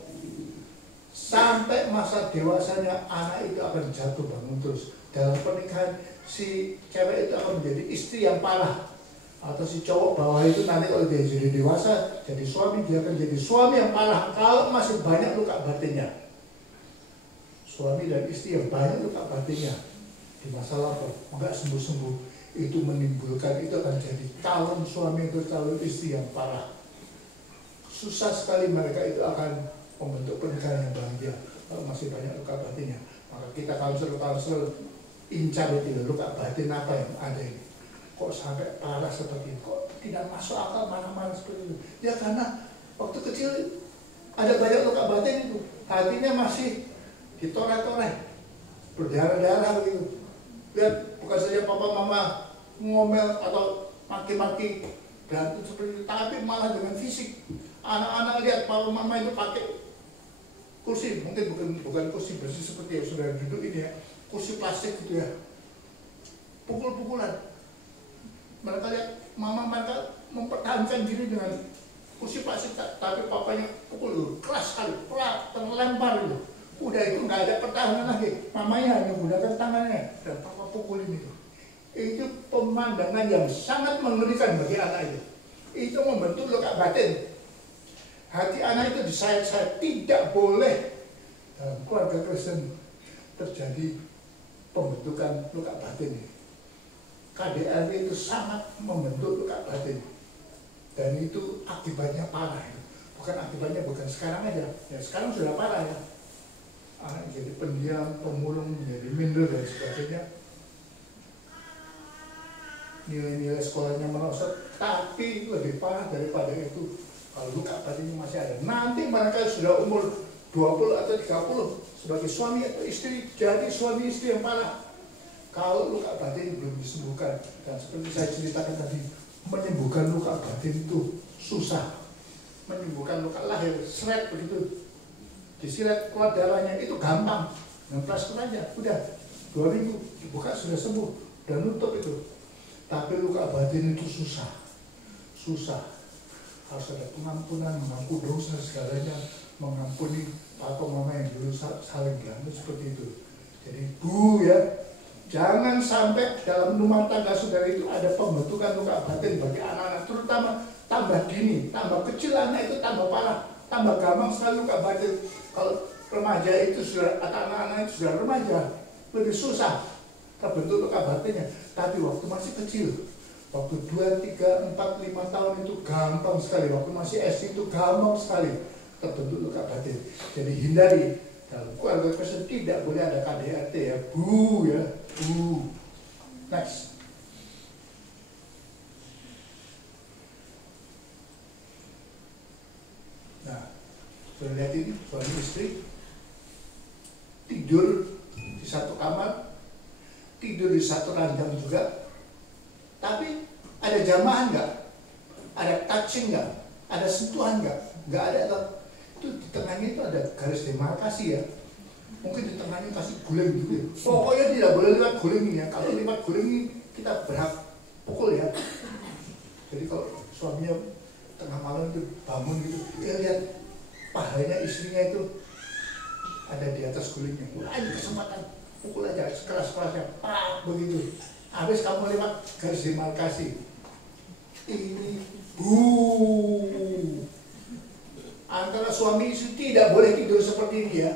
sampai masa dewasanya anak itu akan jatuh bangun terus. Dalam pernikahan si cewek itu akan menjadi istri yang parah, atau si cowok bawah itu nanti kalau dia jadi dewasa, jadi suami, dia akan jadi suami yang parah kalau masih banyak luka batinnya. Suami dan istri yang banyak luka batinnya di masa lalu nggak sembuh-sembuh, itu menimbulkan, itu akan jadi calon suami atau calon istri yang parah. Susah sekali mereka itu akan membentuk pernikahan yang bahagia kalau masih banyak luka batinnya. Maka kita kansel incar itu luka batin apa yang ada ini. Kok sampai parah seperti itu? Kok tidak masuk akal mana-mana seperti itu? Ya karena waktu kecil ada banyak luka batin itu, hatinya masih ditoreh-toreh, berdarah-darah begitu. Lihat, bukan saja papa mama ngomel atau maki-maki berantem seperti itu, tapi malah dengan fisik. Anak-anak lihat papa mama itu pakai kursi, mungkin bukan kursi bersih seperti yang sudah duduk ini ya, kursi plastik gitu ya, pukul-pukulan. Mereka lihat mama mereka mempertahankan diri dengan kursi plastik, tapi papanya pukul keras sekali, terlempar itu. Udah itu nggak ada pertahanan lagi, mamanya hanya menggunakan tangannya dan papa pukulin itu. Itu pemandangan yang sangat mengerikan bagi anak itu. Itu membentuk luka batin. Hati anak itu disayat-sayat. Tidak boleh dalam keluarga Kristen terjadi pembentukan luka batin. KDRT itu sangat membentuk luka batin. Dan itu akibatnya parah. Bukan akibatnya bukan sekarang aja. Ya sekarang sudah parah ya. Anak jadi pendiam, pemulung, menjadi minder dan sebagainya. Nilai-nilai sekolahnya merosot, tapi lebih parah daripada itu kalau luka batinnya masih ada. Nanti mereka sudah umur 20 atau 30 sebagai suami atau istri, jadi suami istri yang parah. Kalau luka batin belum disembuhkan, dan seperti saya ceritakan tadi, menyembuhkan luka batin itu susah. Menyembuhkan luka lahir, seret begitu, disilet keluar darahnya itu gampang, dengan plaster aja, udah 2 minggu dibuka sudah sembuh dan nutup itu. Tapi luka batin itu susah, harus ada pengampunan, mengaku dosa segalanya, mengampuni papa mama yang dulu saling berantem seperti itu. Jadi bu ya, jangan sampai dalam rumah tangga saudara itu ada pembentukan luka batin bagi anak-anak, terutama tambah dini, tambah kecil anak itu tambah parah, tambah gampang sekali luka batin. Kalau remaja itu sudah, atau anak-anak itu sudah remaja, lebih susah terbentuk luka batinnya. Tapi waktu masih kecil, waktu 2, 3, 4, 5 tahun itu gampang sekali. Waktu masih SD itu gampang sekali terbentuk luka batin. Jadi hindari, dalam keluarga Kristen tidak boleh ada KDRT ya, bu ya, bu. Next. Nah, sudah lihat ini, suami istri tidur di satu kamar, tidur di satu ranjang juga, tapi ada jamahan nggak? Ada touching nggak? Ada sentuhan nggak? Nggak ada. Itu di tengahnya itu ada garis demarkasi ya. Mungkin di tengahnya kasih guling gitu ya. Pokoknya tidak boleh lewat guling ini ya. Kalau lewat guling ini kita berhak pukul ya. Jadi kalau suaminya tengah malam itu bangun gitu, dia lihat pahanya istrinya itu ada di atas gulingnya. Wah, ini kesempatan, pukul aja sekeras-kerasnya, pak, begitu. Habis kamu lewat garis demarkasi, ini antara suami istri tidak boleh tidur seperti ini ya.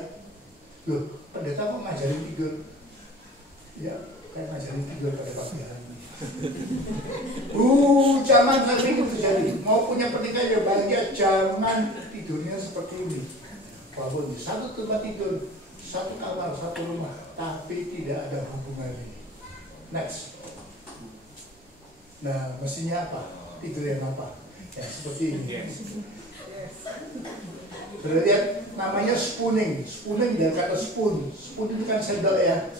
Loh, pendeta kok ngajarin tidur? Ya, kayak ngajarin tidur pada pagi hari. Jangan sampai itu terjadi. Mau punya pernikahan yang bahagia, jangan tidurnya seperti ini. Walaupun di satu tempat tidur, satu kamar, satu rumah, tapi tidak ada hubungan ini. Next. Nah, mestinya apa? Tidur yang apa? Ya, seperti ini. Berarti namanya spooning. Spooning dari kata spoon. Spoon itu kan sendok ya.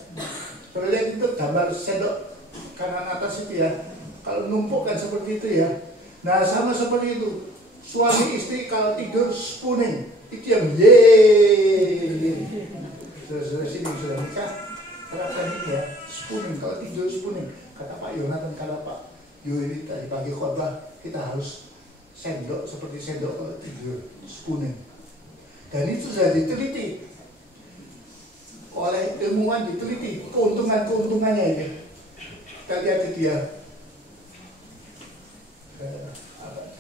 Berarti itu gambar sendok kanan atas itu ya. Kalau numpuk kan seperti itu ya. Nah, sama seperti itu. Suami istri kalau tidur spooning. Itu yang sudah sini sudah nikah. Terapkan ini ya. Spooning. Kalau tidur spooning. Kata Pak Yonatan, kata Pak Yuri tadi pagi khotbah, kita harus sendok seperti sendok kalau tidur spooning. Dan itu sudah diteliti oleh ilmuwan, diteliti keuntungannya ini. Kita lihat itu ya,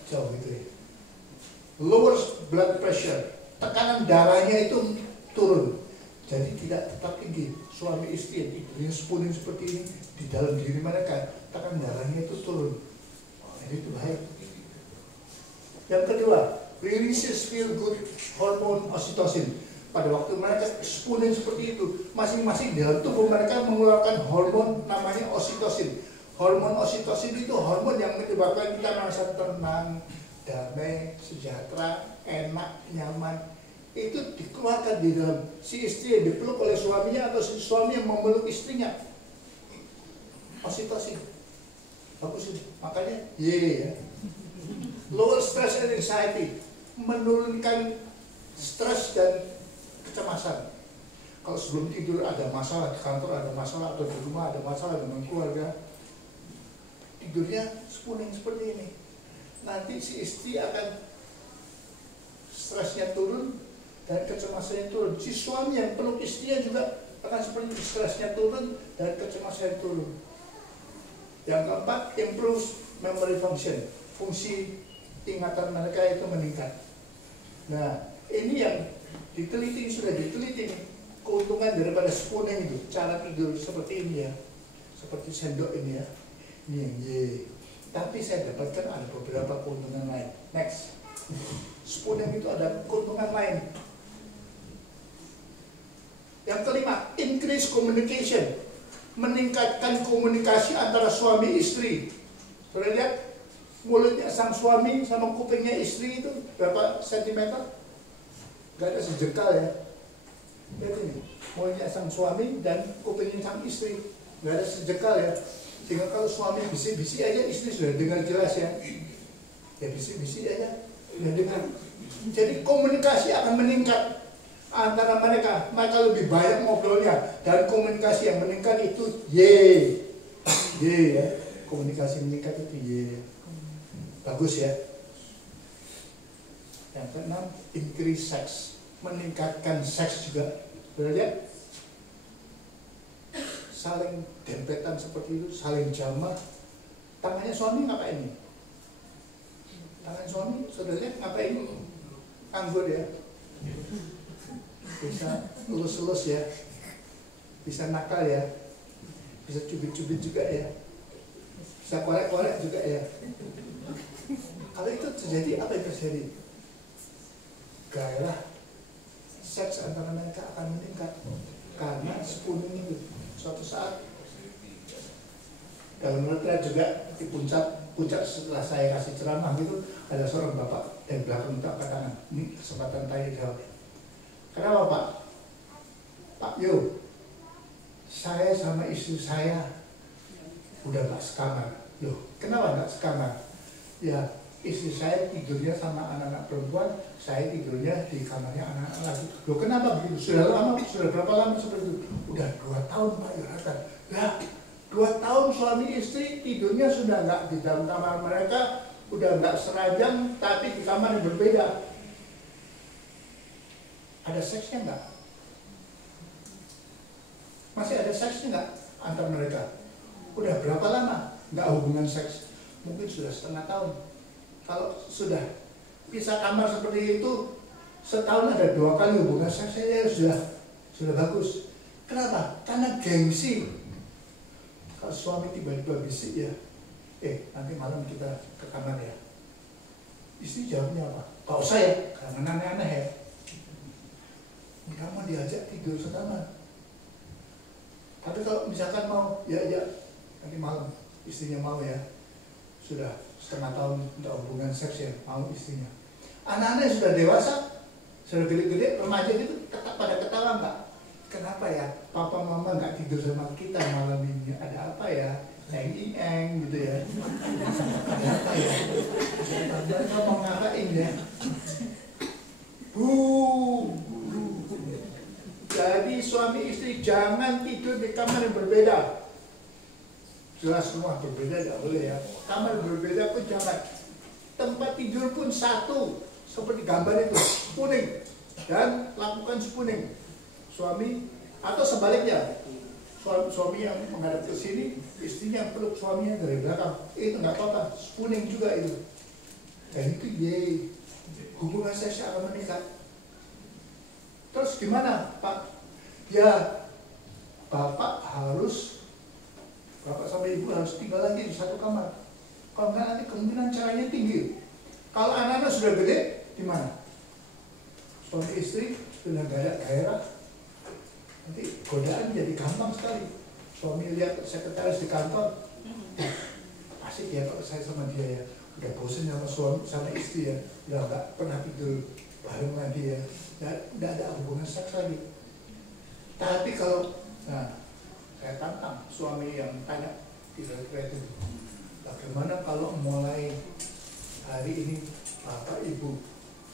jauh gitu ya. Lower blood pressure, tekanan darahnya itu turun, jadi tidak tetap tinggi. Suami istri yang tidurnya spooning seperti ini, di dalam diri mereka tekanan darahnya itu turun. Jadi itu bahaya. Yang kedua, releases feel good hormone oxytocin. Pada waktu mereka spooning seperti itu, masing-masing dalam tubuh mereka mengeluarkan hormon namanya oxytocin. Hormon oxytocin itu hormon yang menyebabkan kita merasa tenang, damai, sejahtera, enak, nyaman. Itu dikeluarkan di dalam si istri yang dipeluk oleh suaminya atau si suami yang memeluk istrinya. Oxytocin. Bagus ini. Makanya, ya. Lower stress and anxiety, menurunkan stres dan kecemasan. Kalau sebelum tidur ada masalah di kantor, ada masalah atau di rumah ada masalah dengan keluarga, tidurnya spooning seperti ini. Nanti si istri akan stresnya turun dan kecemasannya turun. Si suami yang peluk istrinya juga akan seperti itu, stresnya turun dan kecemasannya turun. Yang keempat, improves memory function, fungsi ingatan mereka itu meningkat. Nah, ini yang diteliti, sudah diteliti nih, keuntungan daripada spooning itu, cara tidur seperti ini ya, seperti sendok ini ya, ini yang Y. Tapi saya dapatkan ada beberapa keuntungan lain. Next, spooning itu ada keuntungan lain. Yang kelima, increase communication, meningkatkan komunikasi antara suami istri. Sudah lihat? Mulutnya sang suami sama kupingnya istri itu berapa sentimeter? Gak ada sejengkal ya. Lihat ini, mulutnya sang suami dan kupingnya sang istri gak ada sejengkal ya. Sehingga kalau suami bisik-bisik aja istri sudah dengar jelas ya. Ya bisik-bisik aja sudah dengar. Jadi komunikasi akan meningkat antara mereka. Mereka lebih banyak ngobrolnya dan komunikasi yang meningkat itu Y ya. Komunikasi meningkat itu Y. Bagus ya. Yang keenam, increase sex, meningkatkan seks juga. Sudah lihat? Saling dempetan seperti itu, saling jamah. Tangannya suami ngapain ini? Tangan suami, sudah lihat ngapain ini? Anggur ya. Bisa elus-elus ya. Bisa nakal ya. Bisa cubit-cubit juga ya. Bisa korek-korek juga ya. Kalau itu terjadi, apa yang terjadi? Gairah seks antara mereka akan meningkat karena spooning itu. Suatu saat dalam menetra juga di puncak setelah saya kasih ceramah gitu, ada seorang bapak dari belakang minta angkat tangan. Ini kesempatan tanya jawab. Kenapa Pak? Pak Yo, saya sama istri saya udah gak sekamar. Loh, kenapa gak sekamar? Ya, istri saya tidurnya sama anak-anak perempuan, saya tidurnya di kamarnya anak-anak lagi. Loh, kenapa begitu? Sudah lama, sudah berapa lama seperti itu? Udah 2 tahun Pak Yonatan. Lah, 2 tahun suami istri tidurnya sudah nggak di dalam kamar mereka, udah nggak seranjang tapi di kamar yang berbeda. Ada seksnya nggak? Masih ada seksnya nggak antar mereka? Udah berapa lama nggak hubungan seks? Mungkin sudah setengah tahun. Kalau sudah pisah kamar seperti itu, setahun ada 2 kali hubungan seks, ya sudah bagus. Kenapa? Karena gengsi. Kalau suami tiba-tiba bisik ya, nanti malam kita ke kamar ya. Istri jawabnya apa? Gak usah ya, karena aneh-aneh ya. Kamu diajak tidur sekamar. Tapi kalau misalkan mau, ya nanti malam istrinya mau ya, sudah setengah tahun untuk hubungan seks ya, mau istrinya. Anak-anak sudah dewasa, sudah gede-gede, remaja gitu, pada ketawa nggak? Kenapa ya papa mama nggak tidur sama kita malam ini? Ada apa ya? Eng gitu ya. Ada apa ya? Mereka mau ngapain ya? Jadi suami istri jangan tidur di kamar yang berbeda. Jelas rumah berbeda nggak boleh ya. Kamar berbeda pun jangan. Tempat tidur pun satu, seperti gambar itu, sepuning, dan lakukan sepuning. Suami atau sebaliknya, suami yang menghadap ke sini, istrinya yang peluk suaminya dari belakang, itu nggak apa-apa, sepuning juga itu. Dan itu hubungan seks akan meningkat. Terus gimana Pak? Ya Bapak sama Ibu harus tinggal lagi di satu kamar. Kalau nggak nanti kemungkinan caranya tinggi. Kalau anak-anak sudah gede, gimana? Suami istri sudah nggak ada gairah, nanti godaan jadi gampang sekali. Suami lihat sekretaris di kantor, asik ya kalau saya sama dia ya. Udah bosan sama suami sama istri ya, udah nggak pernah tidur bareng lagi ya, udah ada hubungan seks lagi. Tapi kalau, saya tantang suami yang tanya kira-kira itu, bagaimana kalau mulai hari ini Bapak Ibu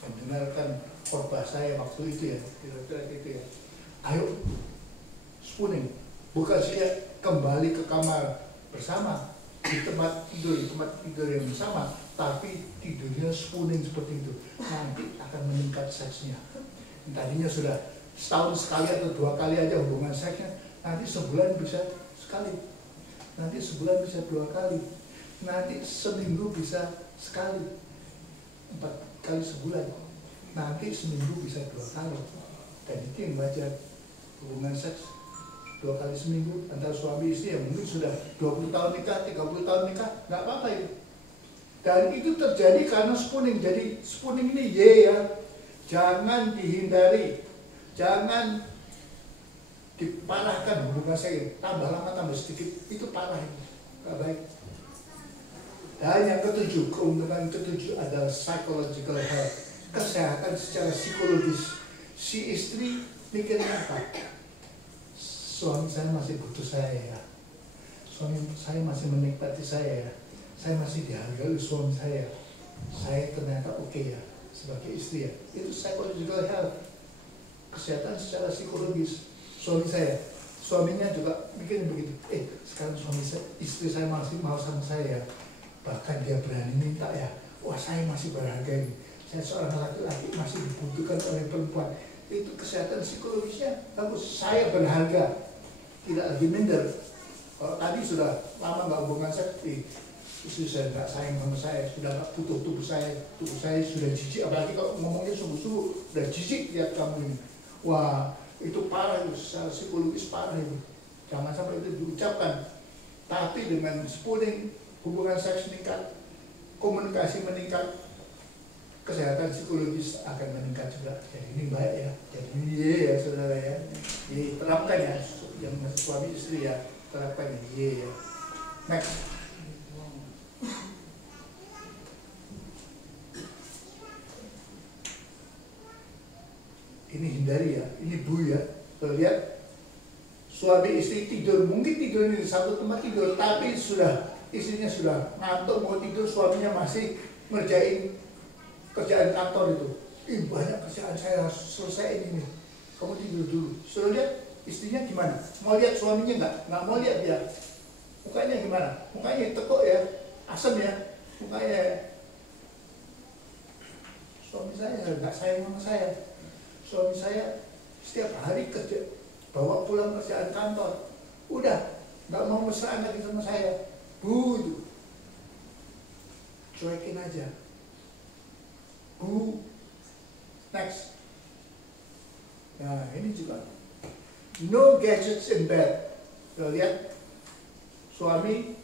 mendengarkan khotbah saya waktu itu ya, kira-kira gitu ya. Ayo, spooning, bukan saja kembali ke kamar bersama di tempat tidur yang bersama, tapi tidurnya spooning seperti itu. Nanti akan meningkat seksnya. Tadinya sudah setahun sekali atau 2 kali aja hubungan seksnya, nanti sebulan bisa sekali, nanti sebulan bisa 2 kali, nanti seminggu bisa sekali, 4 kali sebulan, nanti seminggu bisa 2 kali. Dan itu yang wajar. Hubungan seks 2 kali seminggu antara suami istri yang mungkin sudah 20 tahun nikah, 30 tahun nikah, nggak apa-apa itu. Dan itu terjadi karena spooning. Jadi spooning ini ya, jangan dihindari, jangan diparahkan hubungan seks. Tambah lama tambah sedikit, itu parah, itu nggak baik. Dan yang ketujuh, keuntungan ketujuh adalah psychological health, kesehatan secara psikologis. Si istri mikirnya apa? Suami saya masih butuh saya ya, suami saya masih menikmati saya ya, saya masih dihargai suami saya ternyata oke ya sebagai istri ya. Itu psychological health, kesehatan secara psikologis. Suaminya juga mikirnya begitu. Sekarang istri saya masih mau sama saya ya, bahkan dia berani minta ya. Wah, saya masih berharga ini, saya seorang laki-laki masih dibutuhkan oleh perempuan. Itu kesehatan psikologisnya bagus. Saya berharga, tidak lagi minder. Kalau tadi sudah lama nggak hubungan seks, istri saya nggak sayang sama saya, sudah nggak butuh tubuh saya sudah jijik. Apalagi kalau ngomongnya subuh-subuh, udah jijik lihat kamu ini. Wah, itu parah, itu secara psikologis parah itu. Jangan sampai itu diucapkan. Tapi dengan spooning, hubungan seks meningkat, komunikasi meningkat, kesehatan psikologis akan meningkat juga. Jadi ini baik ya. Jadi ini ya saudara ya. Terapkan ya, yang suami istri ya, terapkan ya. Next. Ini hindari ya, ini Bu ya. Lihat suami istri tidur, mungkin tidur di satu tempat tidur, tapi istrinya sudah ngantuk mau tidur, suaminya masih ngerjain kerjaan kantor itu. Banyak kerjaan saya harus selesai ini. Kamu tidur dulu. Suruh lihat istrinya gimana? Mau lihat suaminya nggak mau lihat dia. Mukanya gimana? Mukanya tekuk ya, asam ya. Mukanya suami saya nggak sayang sama saya. Suami saya setiap hari kerja, bawa pulang kerjaan kantor, udah nggak mau mesra lagi sama saya. Bu, cuekin aja. Bu, next. Nah ini juga no gadgets in bed. Lihat suami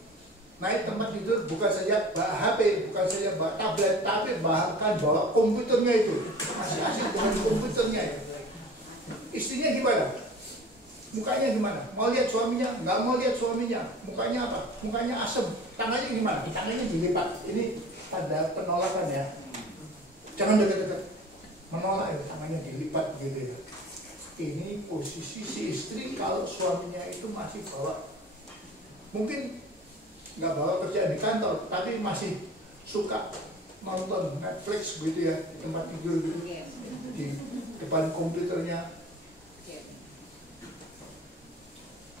naik tempat tidur bukan saja bawa HP, bukan saja bawa tablet, tapi bahkan bawa komputernya itu. Masih asik dengan komputernya itu. Istrinya gimana? Mukanya gimana? Mau lihat suaminya? Nggak mau lihat suaminya. Mukanya apa? Mukanya asem. Tangannya gimana? Tangannya dilipat. Ini pada penolakan ya. Jangan dekat-dekat. Menolak ya, tangannya dilipat gitu ya. Ini posisi si istri kalau suaminya itu masih bawa, mungkin nggak bawa kerjaan di kantor, tapi masih suka nonton Netflix gitu ya, di tempat tidur gitu, di depan komputernya.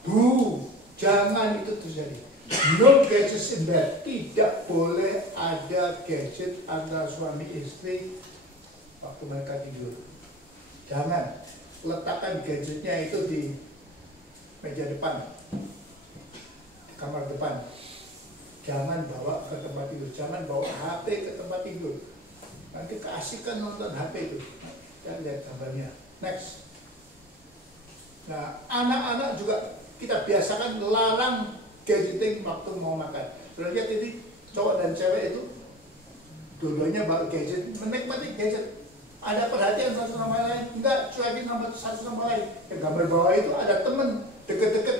Bu, jangan itu terjadi. No gadgets in bed. Tidak boleh ada gadget antara suami istri waktu mereka tidur. Jangan. Letakkan gadgetnya itu di meja depan, di kamar depan. Jangan bawa ke tempat tidur. Jangan bawa HP ke tempat tidur. Nanti keasikan nonton HP itu. Kita lihat gambarnya. Next. Nah, anak-anak juga kita biasakan larang gadgeting waktu mau makan. Sudah lihat ini cowok dan cewek itu dua-duanya bawa gadget, menikmati gadget. Ada perhatian satu sama lain, enggak cuekin sama satu sama lain. Yang gambar bawah itu ada temen deket-deket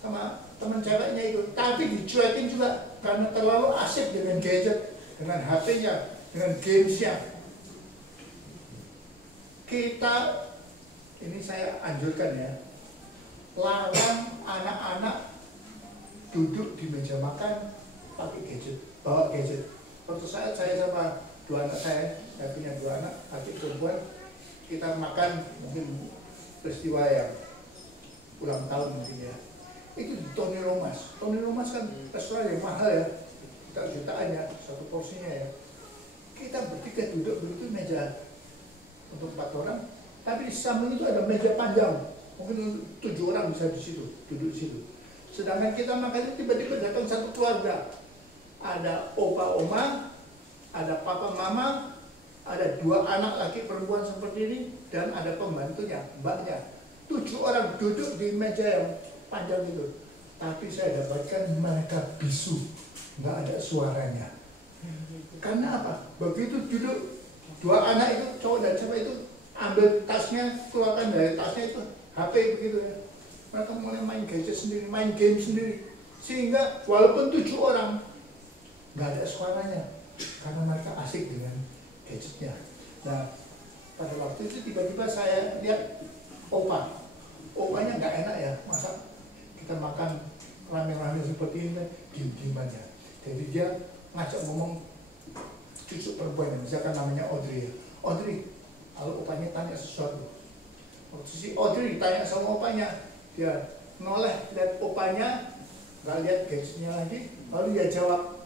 sama teman ceweknya itu, tapi dicuekin juga karena terlalu asik dengan gadget, dengan HP-nya, dengan games-nya. Kita, ini saya anjurkan ya, larang anak-anak duduk di meja makan pakai gadget, bawa gadget. Waktu saya sama dua anak saya punya dua anak, adik perempuan, kita makan mungkin peristiwa yang ulang tahun mungkin ya. Itu di Tony Romas. Tony Romas kan restoran yang mahal ya, jutaan ya, satu porsinya ya. Kita bertiga duduk begitu meja untuk 4 orang, tapi di samping itu ada meja panjang, mungkin 7 orang bisa di situ, duduk di situ. Sedangkan kita makan itu tiba-tiba datang satu keluarga, ada opa oma, ada papa mama, ada 2 anak laki perempuan seperti ini, dan ada pembantunya, mbaknya. 7 orang duduk di meja yang panjang itu. Tapi saya dapatkan mereka bisu, nggak ada suaranya. Karena apa? Begitu duduk 2 anak itu, cowok dan cewek itu, ambil tasnya, keluarkan dari tasnya itu HP begitu ya. Mereka mulai main gadget sendiri, main game sendiri. Sehingga walaupun 7 orang, nggak ada suaranya. Karena mereka asik dengan gadgetnya. Nah, pada waktu itu tiba-tiba saya lihat opanya nggak enak ya, masa kita makan rame-rame seperti ini kan, diem-diem aja. Jadi dia ngajak ngomong cucu perempuan, misalkan namanya Audrey ya. Audrey, kalau opanya tanya sesuatu, waktu si Audrey tanya sama opanya, dia noleh lihat opanya, nggak lihat gadgetnya lagi, lalu dia jawab.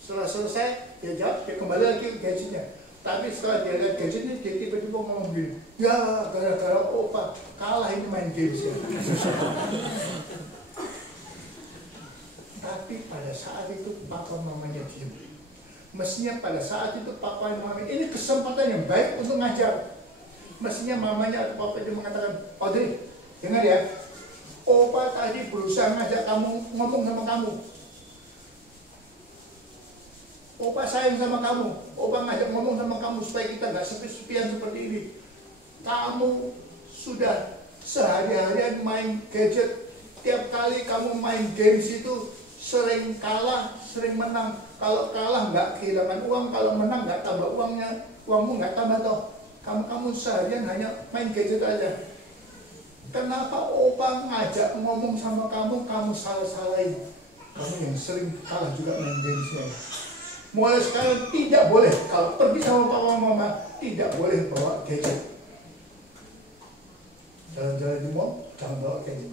Setelah selesai, dia jawab, dia kembali lagi ke gadgetnya. Tapi setelah dia lihat gadgetnya, dia tiba-tiba ngomong gini, ya gara-gara opa kalah ini main games ya. Tapi pada saat itu papa mamanya diam. Mestinya pada saat itu papa dan mamanya, ini kesempatan yang baik untuk ngajar. Mestinya mamanya atau papa itu mengatakan, Audrey, dengar ya, opa tadi berusaha ngajak kamu ngomong sama kamu. Opa sayang sama kamu, opa ngajak ngomong sama kamu supaya kita nggak sepi-sepian seperti ini. Kamu sudah sehari-harian main gadget, tiap kali kamu main games itu sering kalah, sering menang. Kalau kalah nggak kehilangan uang, kalau menang nggak tambah uangnya, uangmu nggak tambah toh. Kamu seharian hanya main gadget aja. Kenapa opa ngajak ngomong sama kamu, kamu salah-salahin. Kamu yang sering kalah juga main gamesnya. Mulai sekarang tidak boleh, kalau pergi sama papa mama, tidak boleh bawa gadget. Jalan-jalan di mall, jangan bawa gadget.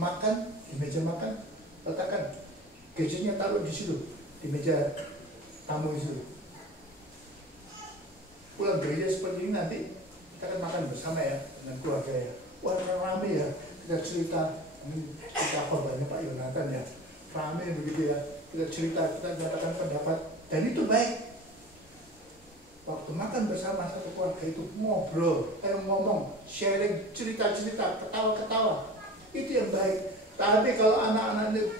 Makan, di meja makan, letakkan gadgetnya, taruh di situ, di meja tamu itu. pulang gereja seperti ini nanti kita akan makan bersama ya dengan keluarga ya. Wah rame ya, kita cerita korbannya Pak Yonatan ya, rame begitu ya, kita cerita, kita katakan pendapat, dan itu baik. Waktu makan bersama satu keluarga itu ngobrol, ngomong, sharing, cerita-cerita, ketawa-ketawa, itu yang baik. Tapi kalau anak-anak itu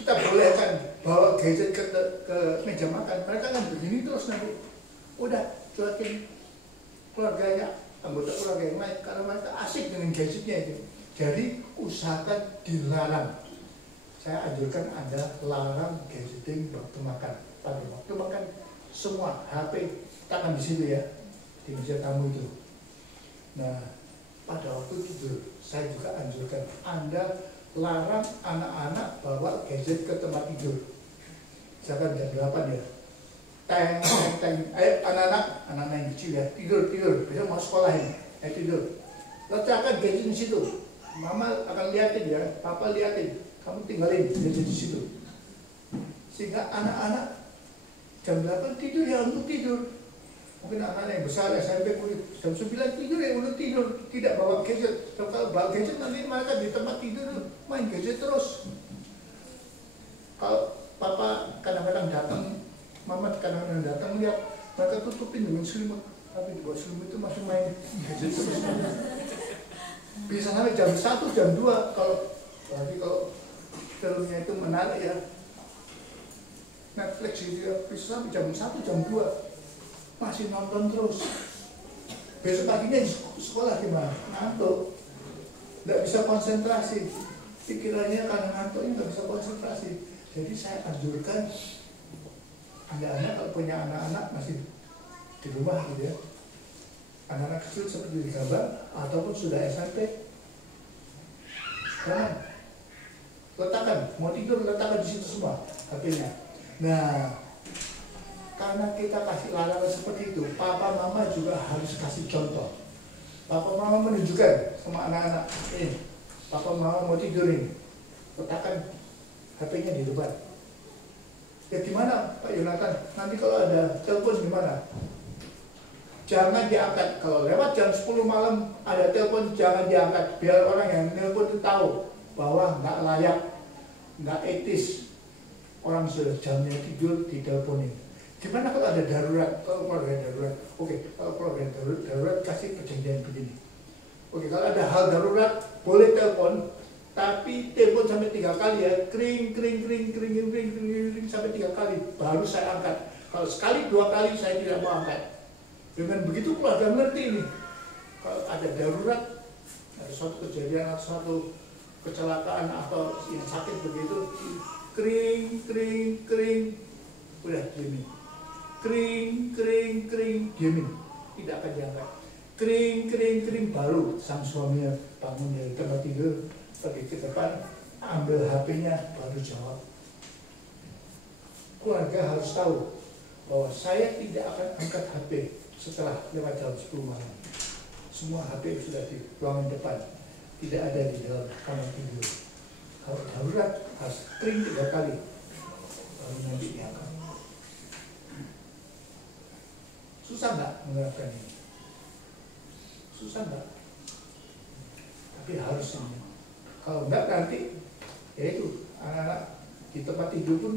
kita bolehkan bawa gadget ke meja makan, mereka kan begini terus nanti. Udah cuekin keluarganya, anggota keluarga yang lain, karena mereka asik dengan gadgetnya itu. Jadi usahakan dilarang. Saya anjurkan Anda larang gadgeting waktu makan. Pada waktu makan semua HP tangan di situ ya, di meja tamu itu. Nah, pada waktu tidur saya juga anjurkan Anda larang anak-anak bawa gadget ke tempat tidur. Misalkan jam 8 ya. Teng. Ayo anak-anak yang kecil ya, tidur. Besok mau sekolah ini, tidur. Letakkan gadget di situ. Mama akan liatin ya, papa liatin. Kamu tinggalin gadget di situ. Sehingga anak-anak jam 8 tidur ya untuk tidur. Mungkin anak-anak yang besar SMP jam 9 tidur ya untuk tidur, tidak bawa gadget. Kalau bawa gadget nanti mereka di tempat tidur main gadget terus. Kalau papa kadang-kadang datang, mama kadang-kadang datang lihat mereka tutupin dengan selimut, tapi di bawah selimut itu masih main gadget terus. Bisa sampai jam 1, jam 2 kalau filmnya itu menarik ya. Netflix itu ya, bisa sampai jam 1, jam 2 masih nonton terus. Besok paginya di sekolah gimana? Ngantuk, nggak bisa konsentrasi, pikirannya karena ngantuknya nggak bisa konsentrasi. Jadi saya anjurkan anak-anak kalau punya anak-anak masih di rumah gitu ya, anak-anak kecil seperti di gambar ataupun sudah SMP, jangan letakkan, mau tidur letakkan di situ semua HP-nya. Nah, karena kita kasih larangan seperti itu, papa mama juga harus kasih contoh. Papa mama menunjukkan sama anak-anak, papa mama mau tidur ini, letakkan HP-nya di depan. Ya gimana Pak Yonatan? Nanti kalau ada telepon gimana? Jangan diangkat. Kalau lewat jam 10 malam ada telepon, jangan diangkat. Biar orang yang telepon itu tahu bahwa nggak layak, nggak etis. Orang sudah jamnya tidur diteleponin. Gimana kalau ada darurat? Kalau keluarga darurat, oke. Kalau keluarga darurat kasih perjanjian begini. Oke, kalau ada hal darurat boleh telepon, tapi telepon sampai 3 kali ya, kring sampai 3 kali, baru saya angkat. Kalau sekali 2 kali saya tidak mau angkat. Dengan begitu keluarga ngerti ini. Kalau ada darurat, ada suatu kejadian atau suatu kecelakaan atau yang sakit begitu, kring, udah diemin. Kring, diemin, tidak akan diangkat. Kring, baru sang suaminya bangun dari tempat tidur, pergi ke depan, ambil HP-nya, baru jawab. Keluarga harus tahu bahwa saya tidak akan angkat HP setelah lewat jam 10 malam. Semua HP sudah di ruangan depan, tidak ada di dalam kamar tidur. Kalau darurat harus kring 3 kali, baru nanti diangkat. Susah nggak menerapkan ini? Susah nggak? Tapi harus ini. Kalau nggak nanti, ya itu anak-anak di tempat tidur pun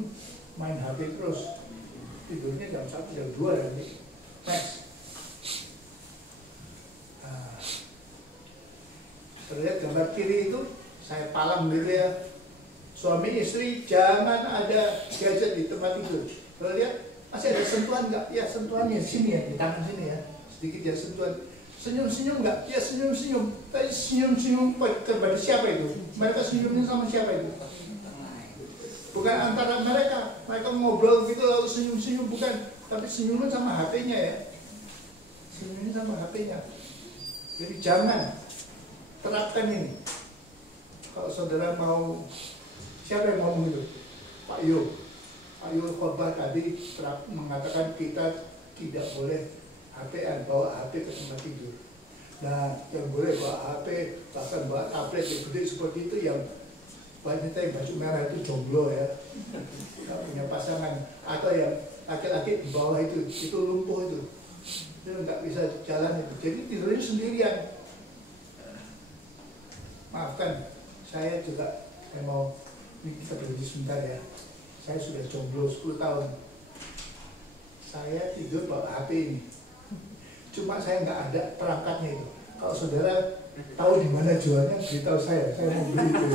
main HP terus. Tidurnya jam 1, jam 2 nanti. Next. Nah, terlihat gambar kiri itu saya palang gitu ya. Suami istri jangan ada gadget di tempat tidur. Kalau lihat masih ada sentuhan nggak? Ya sentuhannya di sini ya, di tangan sini ya, sedikit ya sentuhan. Senyum-senyum nggak? Ya senyum-senyum. Tapi senyum-senyum kepada siapa itu? Mereka senyumnya sama siapa itu? Bukan antara mereka ngobrol gitu lalu senyum-senyum, bukan. Tapi senyumnya sama HP-nya ya. Senyumnya sama HP-nya. Jadi jangan terapkan ini. Kalau saudara mau, siapa yang ngomong itu? Pak Yo khotbah tadi mengatakan kita tidak boleh HP-an, bawa HP ke tempat tidur. Nah, yang boleh bawa HP, bahkan bawa tablet yang gede seperti itu, yang banyak yang baju merah itu jomblo ya, nggak punya pasangan, atau yang laki-laki di bawah itu lumpuh itu, Dia nggak bisa jalan itu. Jadi tidurnya sendirian. Maafkan, saya juga mau ini kita berhenti sebentar ya. Saya sudah jomblo 10 tahun. Saya tidur bawa HP ini. Cuma saya nggak ada perangkatnya itu. Kalau saudara tahu di mana jualnya, beritahu saya mau beli itu.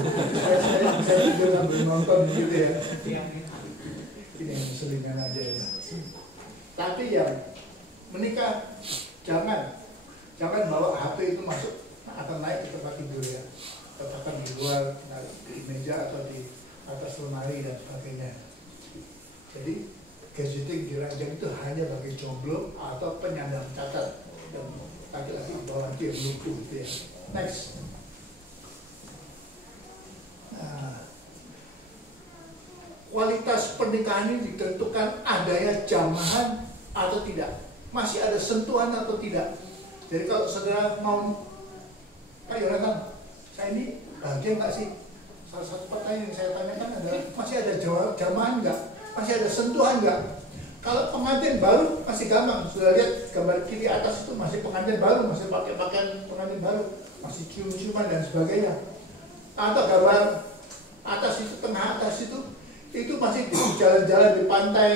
Saya tidur sambil nonton gitu ya. Ini yang selingan aja ya. Tapi yang menikah jangan bawa HP itu masuk atau naik ke tempat tidur ya. Letakkan di luar, di meja atau di atas lemari dan sebagainya. Jadi gadgeting di ranjang itu hanya bagi jomblo atau penyandang cacat dan laki-laki bawa dia lugu gitu ya. Next. Nah, kualitas pernikahan ini ditentukan adanya jamahan atau tidak, masih ada sentuhan atau tidak. Jadi kalau saudara mau, Pak Yonatan, saya ini bahagia nggak sih? Salah satu pertanyaan yang saya tanyakan adalah masih ada jamahan nggak? Masih ada sentuhan nggak? Kalau pengantin baru masih gampang. Sudah lihat gambar kiri atas itu masih pengantin baru, masih pakai pakaian pengantin baru, masih cium-ciuman dan sebagainya. Atau gambar atas itu, tengah atas itu masih jalan-jalan di pantai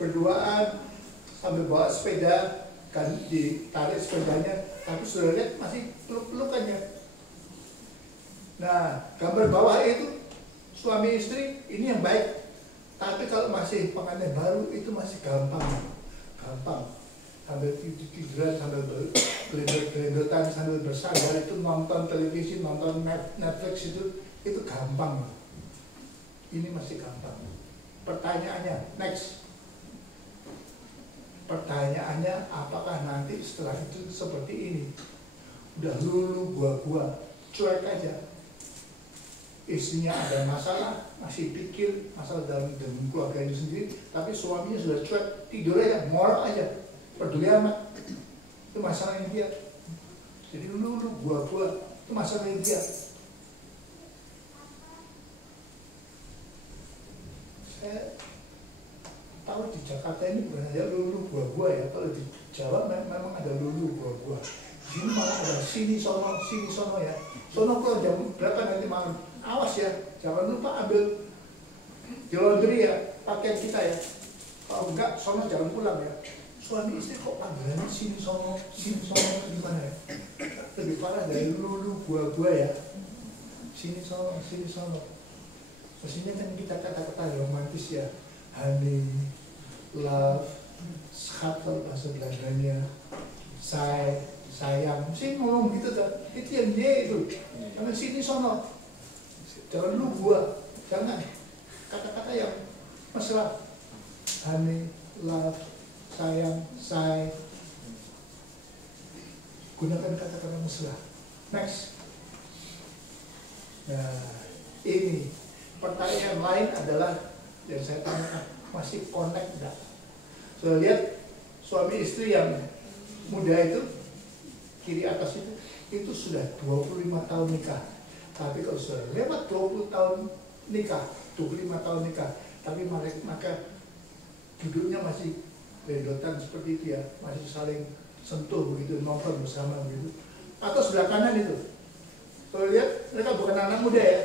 berduaan sambil bawa sepeda, kan ditarik sepedanya, tapi sudah lihat masih peluk-pelukannya. Nah, gambar bawah itu suami istri ini yang baik. Tapi kalau masih pengantin baru itu masih gampang. Sambil tiduran, sambil gelendotan, sambil bersandar itu nonton televisi, nonton Netflix itu gampang. Ini masih gampang. Pertanyaannya, next. Pertanyaannya, apakah nanti setelah itu seperti ini? Udah lulu gua cuek aja. Istrinya ada masalah, masih pikir masalah dalam keluarga itu sendiri, tapi suaminya sudah cuek, tidur aja, ngorok aja, peduli amat. Itu masalahnya dia. Jadi lulu gua itu masalahnya dia. Saya tahu di Jakarta ini bukan hanya lulu gua ya, kalau di Jawa memang ada lulu gua. Di sini malah ada sini sono ya. Sono keluar jam berapa nanti malam? Awas ya, jangan lupa ambil di laundry ya, pakaian kita ya. Kalau enggak, sono jangan pulang ya. Suami istri kok panggilannya sini sono gimana ya? Lebih parah dari lulu gua ya. Sini sono. Mestinya kan kita kata-kata romantis ya. Honey, love, schat kalau bahasa Belandanya, sayang. Mesti ngomong gitu kan. Itu yang dia itu. Jangan sini sono. Jangan lu gua, jangan kata-kata yang mesra. Honey, love, sayang, say. Gunakan kata-kata mesra. Next. Nah, ini pertanyaan lain adalah yang saya tanyakan, masih connect enggak? Sudah lihat suami istri yang muda itu kiri atas itu sudah 25 tahun nikah. Tapi kalau sudah lewat 20 tahun nikah, 25 tahun nikah, tapi maka duduknya masih lendotan seperti itu ya, masih saling sentuh begitu, nonton bersama begitu. Atau sebelah kanan itu, kalau lihat mereka bukan anak muda ya.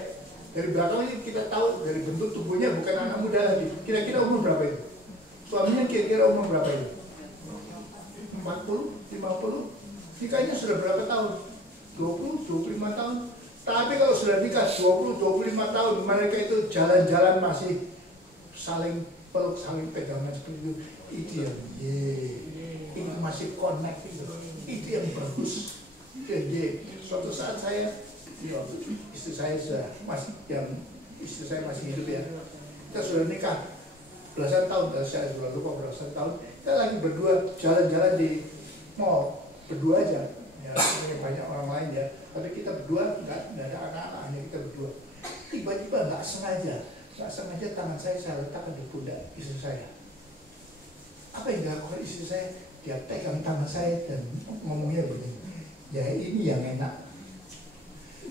Dari belakang ini kita tahu dari bentuk tubuhnya bukan anak muda lagi. Kira-kira umur berapa itu? Suaminya kira-kira umur berapa itu? 40, 50? Nikahnya sudah berapa tahun? 20, 25 tahun. Tapi kalau sudah nikah 20, 25 tahun, mereka itu jalan-jalan masih saling peluk, saling pegangan seperti itu. Itu yang itu masih connect itu yang bagus. Itu yang suatu saat saya, istri saya masih hidup ya. Kita sudah nikah belasan tahun, saya sudah lupa belasan tahun. Kita lagi berdua jalan-jalan di mall, berdua aja. Ya, ini banyak orang lain ya. Tapi kita berdua nggak ada anak-anak, hanya kita berdua. Tiba-tiba nggak sengaja tangan saya letakkan di pundak istri saya. Apa yang dilakukan istri saya? Dia pegang tangan saya dan ngomongnya begini, ya ini yang enak.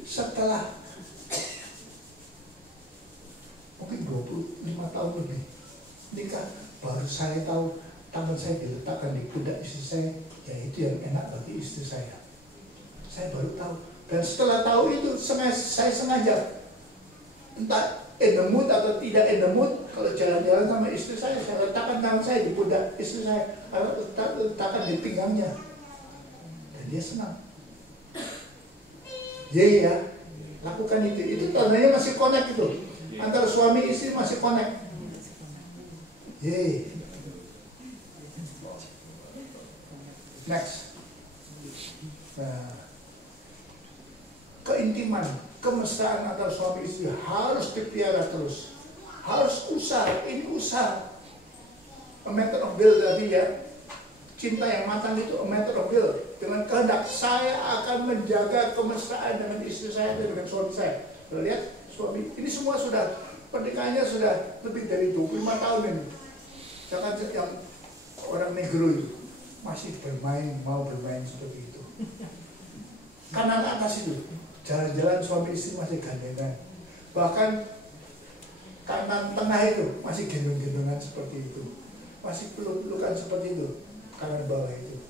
Setelah mungkin 25 tahun lebih nikah, baru saya tahu tangan saya diletakkan di pundak istri saya, ya itu yang enak bagi istri saya. Saya baru tahu. Dan setelah tahu itu, saya sengaja, entah in the mood atau tidak in the mood, kalau jalan-jalan sama istri saya letakkan tangan saya di pundak istri saya, letakkan di pinggangnya, dan dia senang. Ya, lakukan itu. Itu tandanya masih connect itu. Antara suami istri masih connect. Next. Nah, keintiman, kemesraan antara suami istri harus dipelihara terus. Harus usaha, ini usaha. A matter of will tadi ya. Cinta yang matang itu a matter of will. Dengan kehendak saya akan menjaga kemesraan dengan istri saya dan dengan suami saya. Lihat, suami ini semua sudah, pernikahannya sudah lebih dari 25 tahun ini. Jangan yang orang negro itu masih mau bermain seperti itu. Kanan atas itu, jalan-jalan suami istri masih gandengan. Bahkan kanan tengah itu masih gendong-gendongan seperti itu. Masih peluk-pelukan seperti itu. Kanan bawah itu.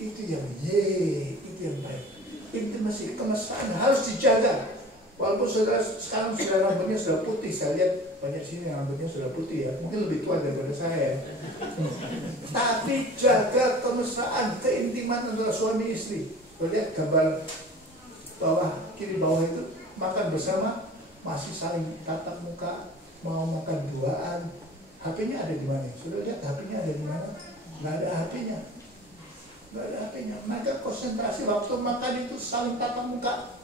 Itu yang itu yang baik. Intimasi, kemesraan harus dijaga. Walaupun saudara sekarang sudah rambutnya sudah putih, saya lihat banyak sini yang rambutnya sudah putih ya, mungkin lebih tua daripada saya. Tapi jaga kemesraan, keintiman antara suami istri. Lihat gambar kiri bawah itu, makan bersama, masih saling tatap muka, mau makan duaan. HP-nya ada di mana? Sudah lihat HP-nya ada di mana? Nggak ada HP-nya. Nggak ada HP-nya. Mereka konsentrasi waktu makan itu saling tatap muka.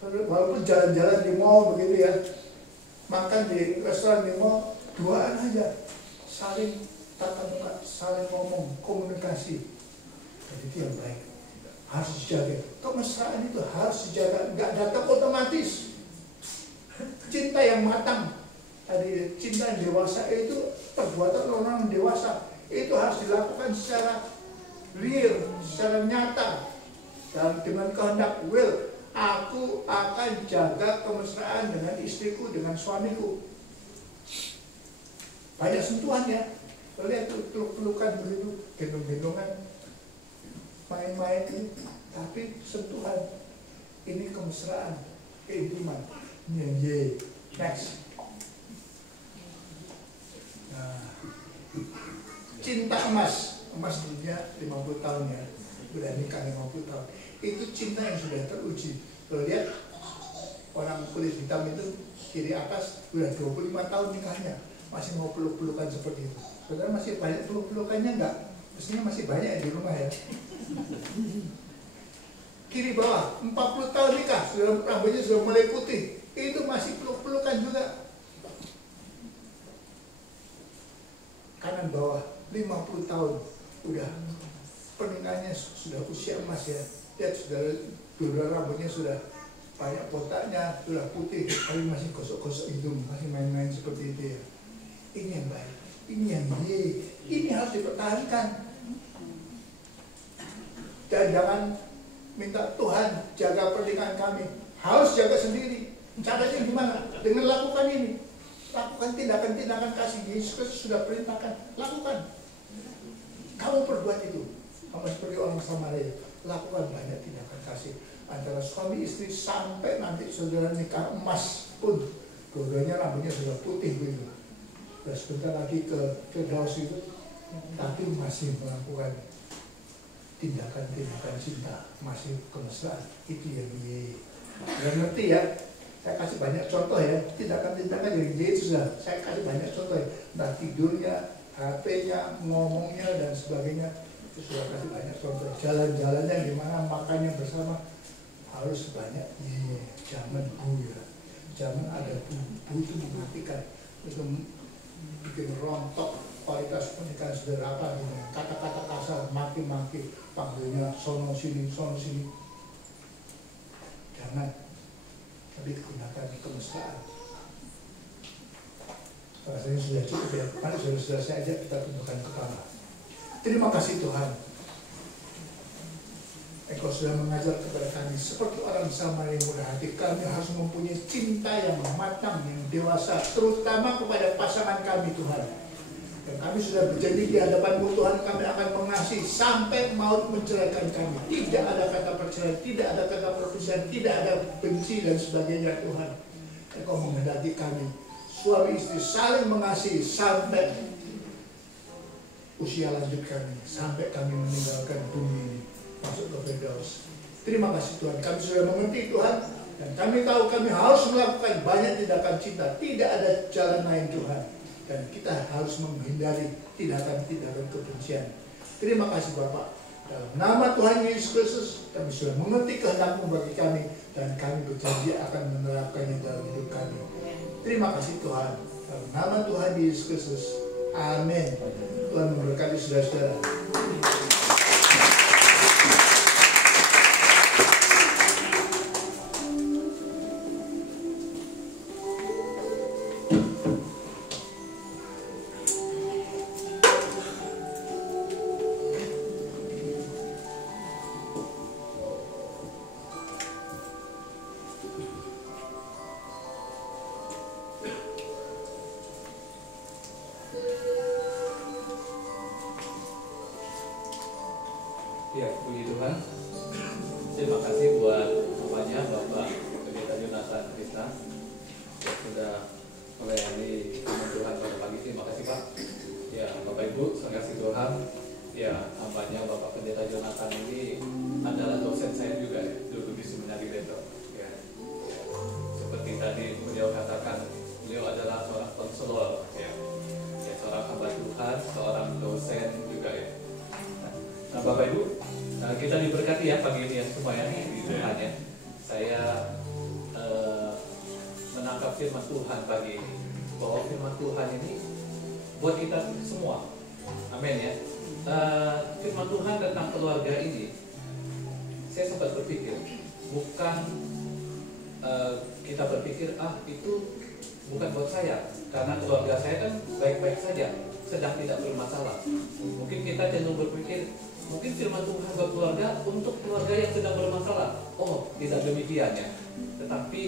Walaupun jalan-jalan di mall begitu ya, makan di restoran di mall, duaan aja, saling tatap muka, saling ngomong, komunikasi. Dan itu yang baik, harus dijaga. Kemesraan itu harus dijaga, nggak datang otomatis. Cinta yang matang, tadi cinta yang dewasa itu perbuatan orang dewasa, itu harus dilakukan secara real, secara nyata, dan dengan kehendak will. Aku akan jaga kemesraan dengan istriku, dengan suamiku. Banyak sentuhan ya. Lihat tuh, peluk-pelukan begitu, gendong-gendongan, main-main ini. Tapi sentuhan, ini kemesraan, keintiman. Next. Nah, cinta emas dunia 50 tahun ya. Udah nikah 50 tahun. Itu cinta yang sudah teruji. Kalau lihat orang kulit hitam itu kiri atas udah 25 tahun nikahnya, masih mau peluk-pelukan seperti itu. Saudara masih banyak peluk-pelukannya enggak? Mestinya masih banyak di rumah ya. Kiri bawah 40 tahun nikah, sudah rambutnya sudah mulai putih, itu masih peluk-pelukan juga. Kanan bawah 50 tahun udah pernikahannya sudah usia emas ya. Lihat saudara, rambutnya sudah banyak botaknya, sudah putih, tapi masih gosok-gosok hidung, masih main-main seperti itu ya. Ini yang baik, ini yang ini harus dipertahankan. Dan jangan minta Tuhan jaga pernikahan kami, harus jaga sendiri. Caranya gimana? Dengan lakukan ini, lakukan tindakan-tindakan kasih. Yesus Kristus sudah perintahkan, lakukan. Kamu perbuat itu, kamu seperti orang Samaria. Lakukan banyak tindakan kasih antara suami istri sampai nanti saudara nikah emas pun dua-duanya rambutnya sudah putih begitu. Dan sebentar lagi ke Daus itu, tapi masih melakukan tindakan-tindakan cinta, masih kemesraan. Itu yang ngerti ya. Saya kasih banyak contoh ya, tindakan-tindakan yang itu sudah saya kasih banyak contoh ya. Nah, tidurnya, HP-nya, ngomongnya dan sebagainya. Itu sudah kasih banyak contoh. Jalan-jalannya gimana, makannya bersama harus banyak. Jangan ya, jangan ada bumbu itu mematikan, itu bikin rontok kualitas pernikahan saudara apa gitu. Kata-kata kasar, maki-maki, panggilnya sono sini. Jangan, tapi gunakan kemesraan. Rasanya sudah cukup ya. Mari saudara saya ajak kita tundukkan kepala. Terima kasih Tuhan. Engkau sudah mengajar kepada kami seperti orang Samaria yang mudah hati. Kami harus mempunyai cinta yang matang, yang dewasa, terutama kepada pasangan kami Tuhan. Dan kami sudah berjanji di hadapan-Mu Tuhan, kami akan mengasihi sampai maut menceraikan kami. Tidak ada kata perceraian, tidak ada kata perpisahan, tidak ada benci dan sebagainya Tuhan. Engkau menghendaki kami suami istri saling mengasihi sampai usia lanjut kami, sampai kami meninggalkan bumi ini masuk ke Firdaus. Terima kasih Tuhan, kami sudah mengerti Tuhan, dan kami tahu kami harus melakukan banyak tindakan cinta. Tidak ada jalan lain Tuhan, dan kita harus menghindari tindakan-tindakan kebencian. Terima kasih Bapak, dalam nama Tuhan Yesus Kristus kami sudah mengerti kehendak-Mu bagi kami, dan kami berjanji akan menerapkannya dalam hidup kami. Terima kasih Tuhan, dalam nama Tuhan Yesus Kristus. Amin. Tuhan memberkati saudara-saudara. Ya, puji Tuhan. Terima kasih buat namanya Bapak Pendeta Jonathan kita yang sudah melayani firman Tuhan pada pagi ini. Terima kasih Pak. Ya, Bapak Ibu, terima kasih Tuhan. Ya, namanya Bapak Pendeta Jonathan ini adalah dosen saya juga ya, dulu di Seminari Beto. Ya, seperti tadi beliau katakan, beliau adalah seorang konselor, ya, seorang hamba Tuhan, seorang dosen juga ya. Nah, Bapak Ibu, kita diberkati ya pagi ini ya semua ya di Tuhan ya. Saya menangkap firman Tuhan pagi ini, bahwa firman Tuhan ini buat kita semua. Amin ya. Firman Tuhan tentang keluarga ini, saya sempat berpikir, bukan kita berpikir itu bukan buat saya, karena keluarga saya kan baik-baik saja, sedang tidak bermasalah. Mungkin kita cenderung berpikir, mungkin firman Tuhan buat keluarga untuk keluarga yang sedang bermasalah. Oh, tidak demikian ya. Tetapi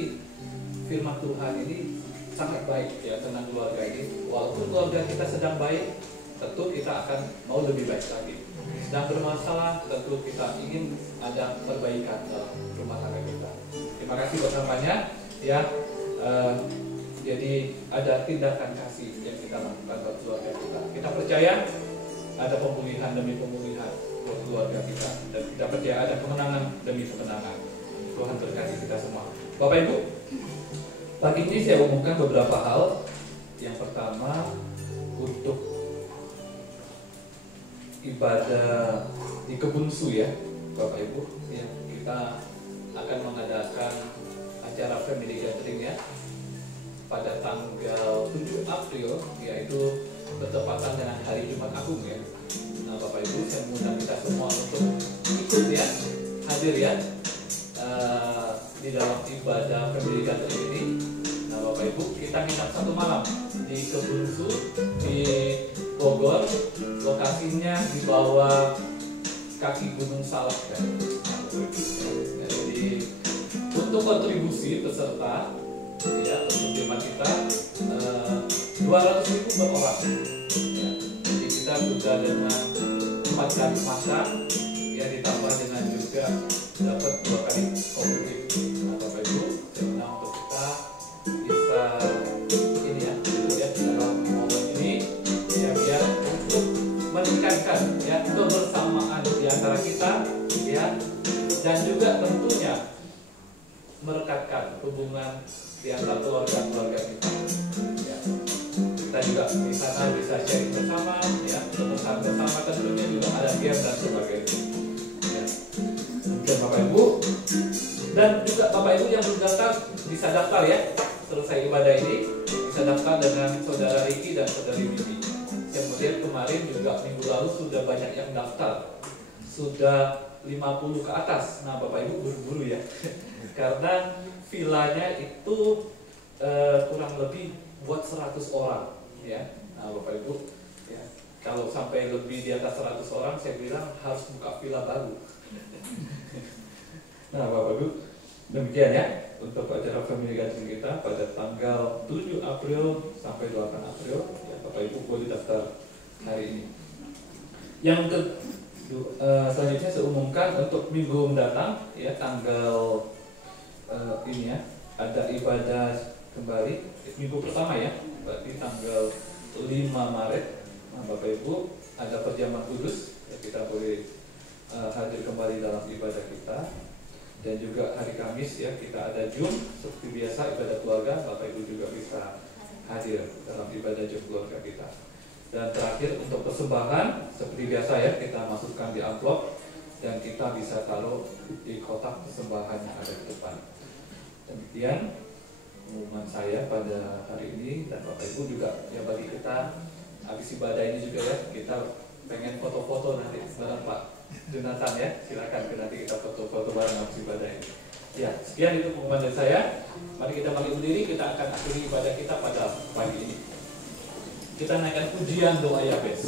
firman Tuhan ini sangat baik ya tentang keluarga ini. Walaupun keluarga kita sedang baik, tentu kita akan mau lebih baik lagi. Sedang bermasalah, tentu kita ingin ada perbaikan dalam rumah tangga kita. Terima kasih buat namanya ya. Jadi ada tindakan kasih yang kita lakukan buat keluarga kita. Kita percaya ada pemulihan demi pemulihan buat keluarga kita, dan kita percaya ada kemenangan demi kemenangan. Tuhan berkati kita semua. Bapak Ibu, pagi ini saya umumkan beberapa hal. Yang pertama, untuk ibadah di Kebun Su ya, Bapak Ibu, ya, kita akan mengadakan acara family gathering ya pada tanggal 7 April, yaitu bertepatan dengan hari Jumat Agung ya. Nah Bapak Ibu, saya mengundang kita semua untuk ikut ya, hadir ya di dalam ibadah family gathering ini. Nah Bapak Ibu, kita nginap 1 malam di Kebun Su di Bogor. Lokasinya di bawah kaki Gunung Salak ya. Jadi untuk kontribusi peserta ya, untuk jemaat kita 200.000 per orang ya. Jadi kita sudah dengan 4 kali makan ya, ditambah dengan juga dapat 2 kali kopi. Nah Bapak Ibu, saya undang untuk kita bisa ini ya, dalam momen ini ya, biar untuk meningkatkan ya kebersamaan di antara kita ya, dan juga tentunya merekatkan hubungan di antara keluarga kita. Ya. Kita juga di sana bisa sharing bersama, ya, berpesan bersama, tentunya juga ada game dan sebagainya. Ya. Mungkin Bapak Ibu, dan juga Bapak Ibu yang berdaftar bisa daftar ya. Selesai ibadah ini bisa daftar dengan saudara Riki dan saudari Bibi. Saya melihat kemarin juga minggu lalu sudah banyak yang daftar, sudah 50 ke atas. Nah Bapak Ibu buru-buru ya, karena vilanya itu kurang lebih buat 100 orang ya. Nah Bapak Ibu ya, kalau sampai lebih di atas 100 orang, saya bilang harus buka villa baru. Nah Bapak Ibu, demikian ya untuk acara family gathering kita pada tanggal 7 April sampai 8 April ya. Bapak Ibu boleh daftar hari ini. Yang selanjutnya saya umumkan untuk minggu mendatang ya, tanggal ini ya, ada ibadah kembali minggu pertama ya, berarti tanggal 5 Maret. Nah, Bapak Ibu, ada perjamuan kudus ya, kita boleh hadir kembali dalam ibadah kita. Dan juga hari Kamis ya, kita ada Jum seperti biasa, ibadah keluarga. Bapak Ibu juga bisa hadir dalam ibadah Jum keluarga kita. Dan terakhir untuk persembahan seperti biasa ya, kita masukkan di amplop dan kita bisa taruh di kotak persembahan yang ada di depan. Demikian pengumuman saya pada hari ini. Dan Bapak Ibu juga ya, bagi kita habis ibadah ini juga ya, kita pengen foto-foto nanti bareng Pak Jonathan ya, silakan nanti kita foto-foto bareng habis ibadah ini. Ya, sekian itu pengumuman dari saya. Mari kita balik berdiri, kita akan akhiri ibadah kita pada pagi ini. Kita naikkan pujian doa Yabes.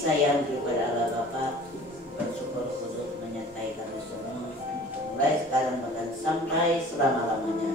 sayang kepada Allah Bapa, bersyukur kudus menyertai kami semua mulai sekarang bahkan sampai selama-lamanya.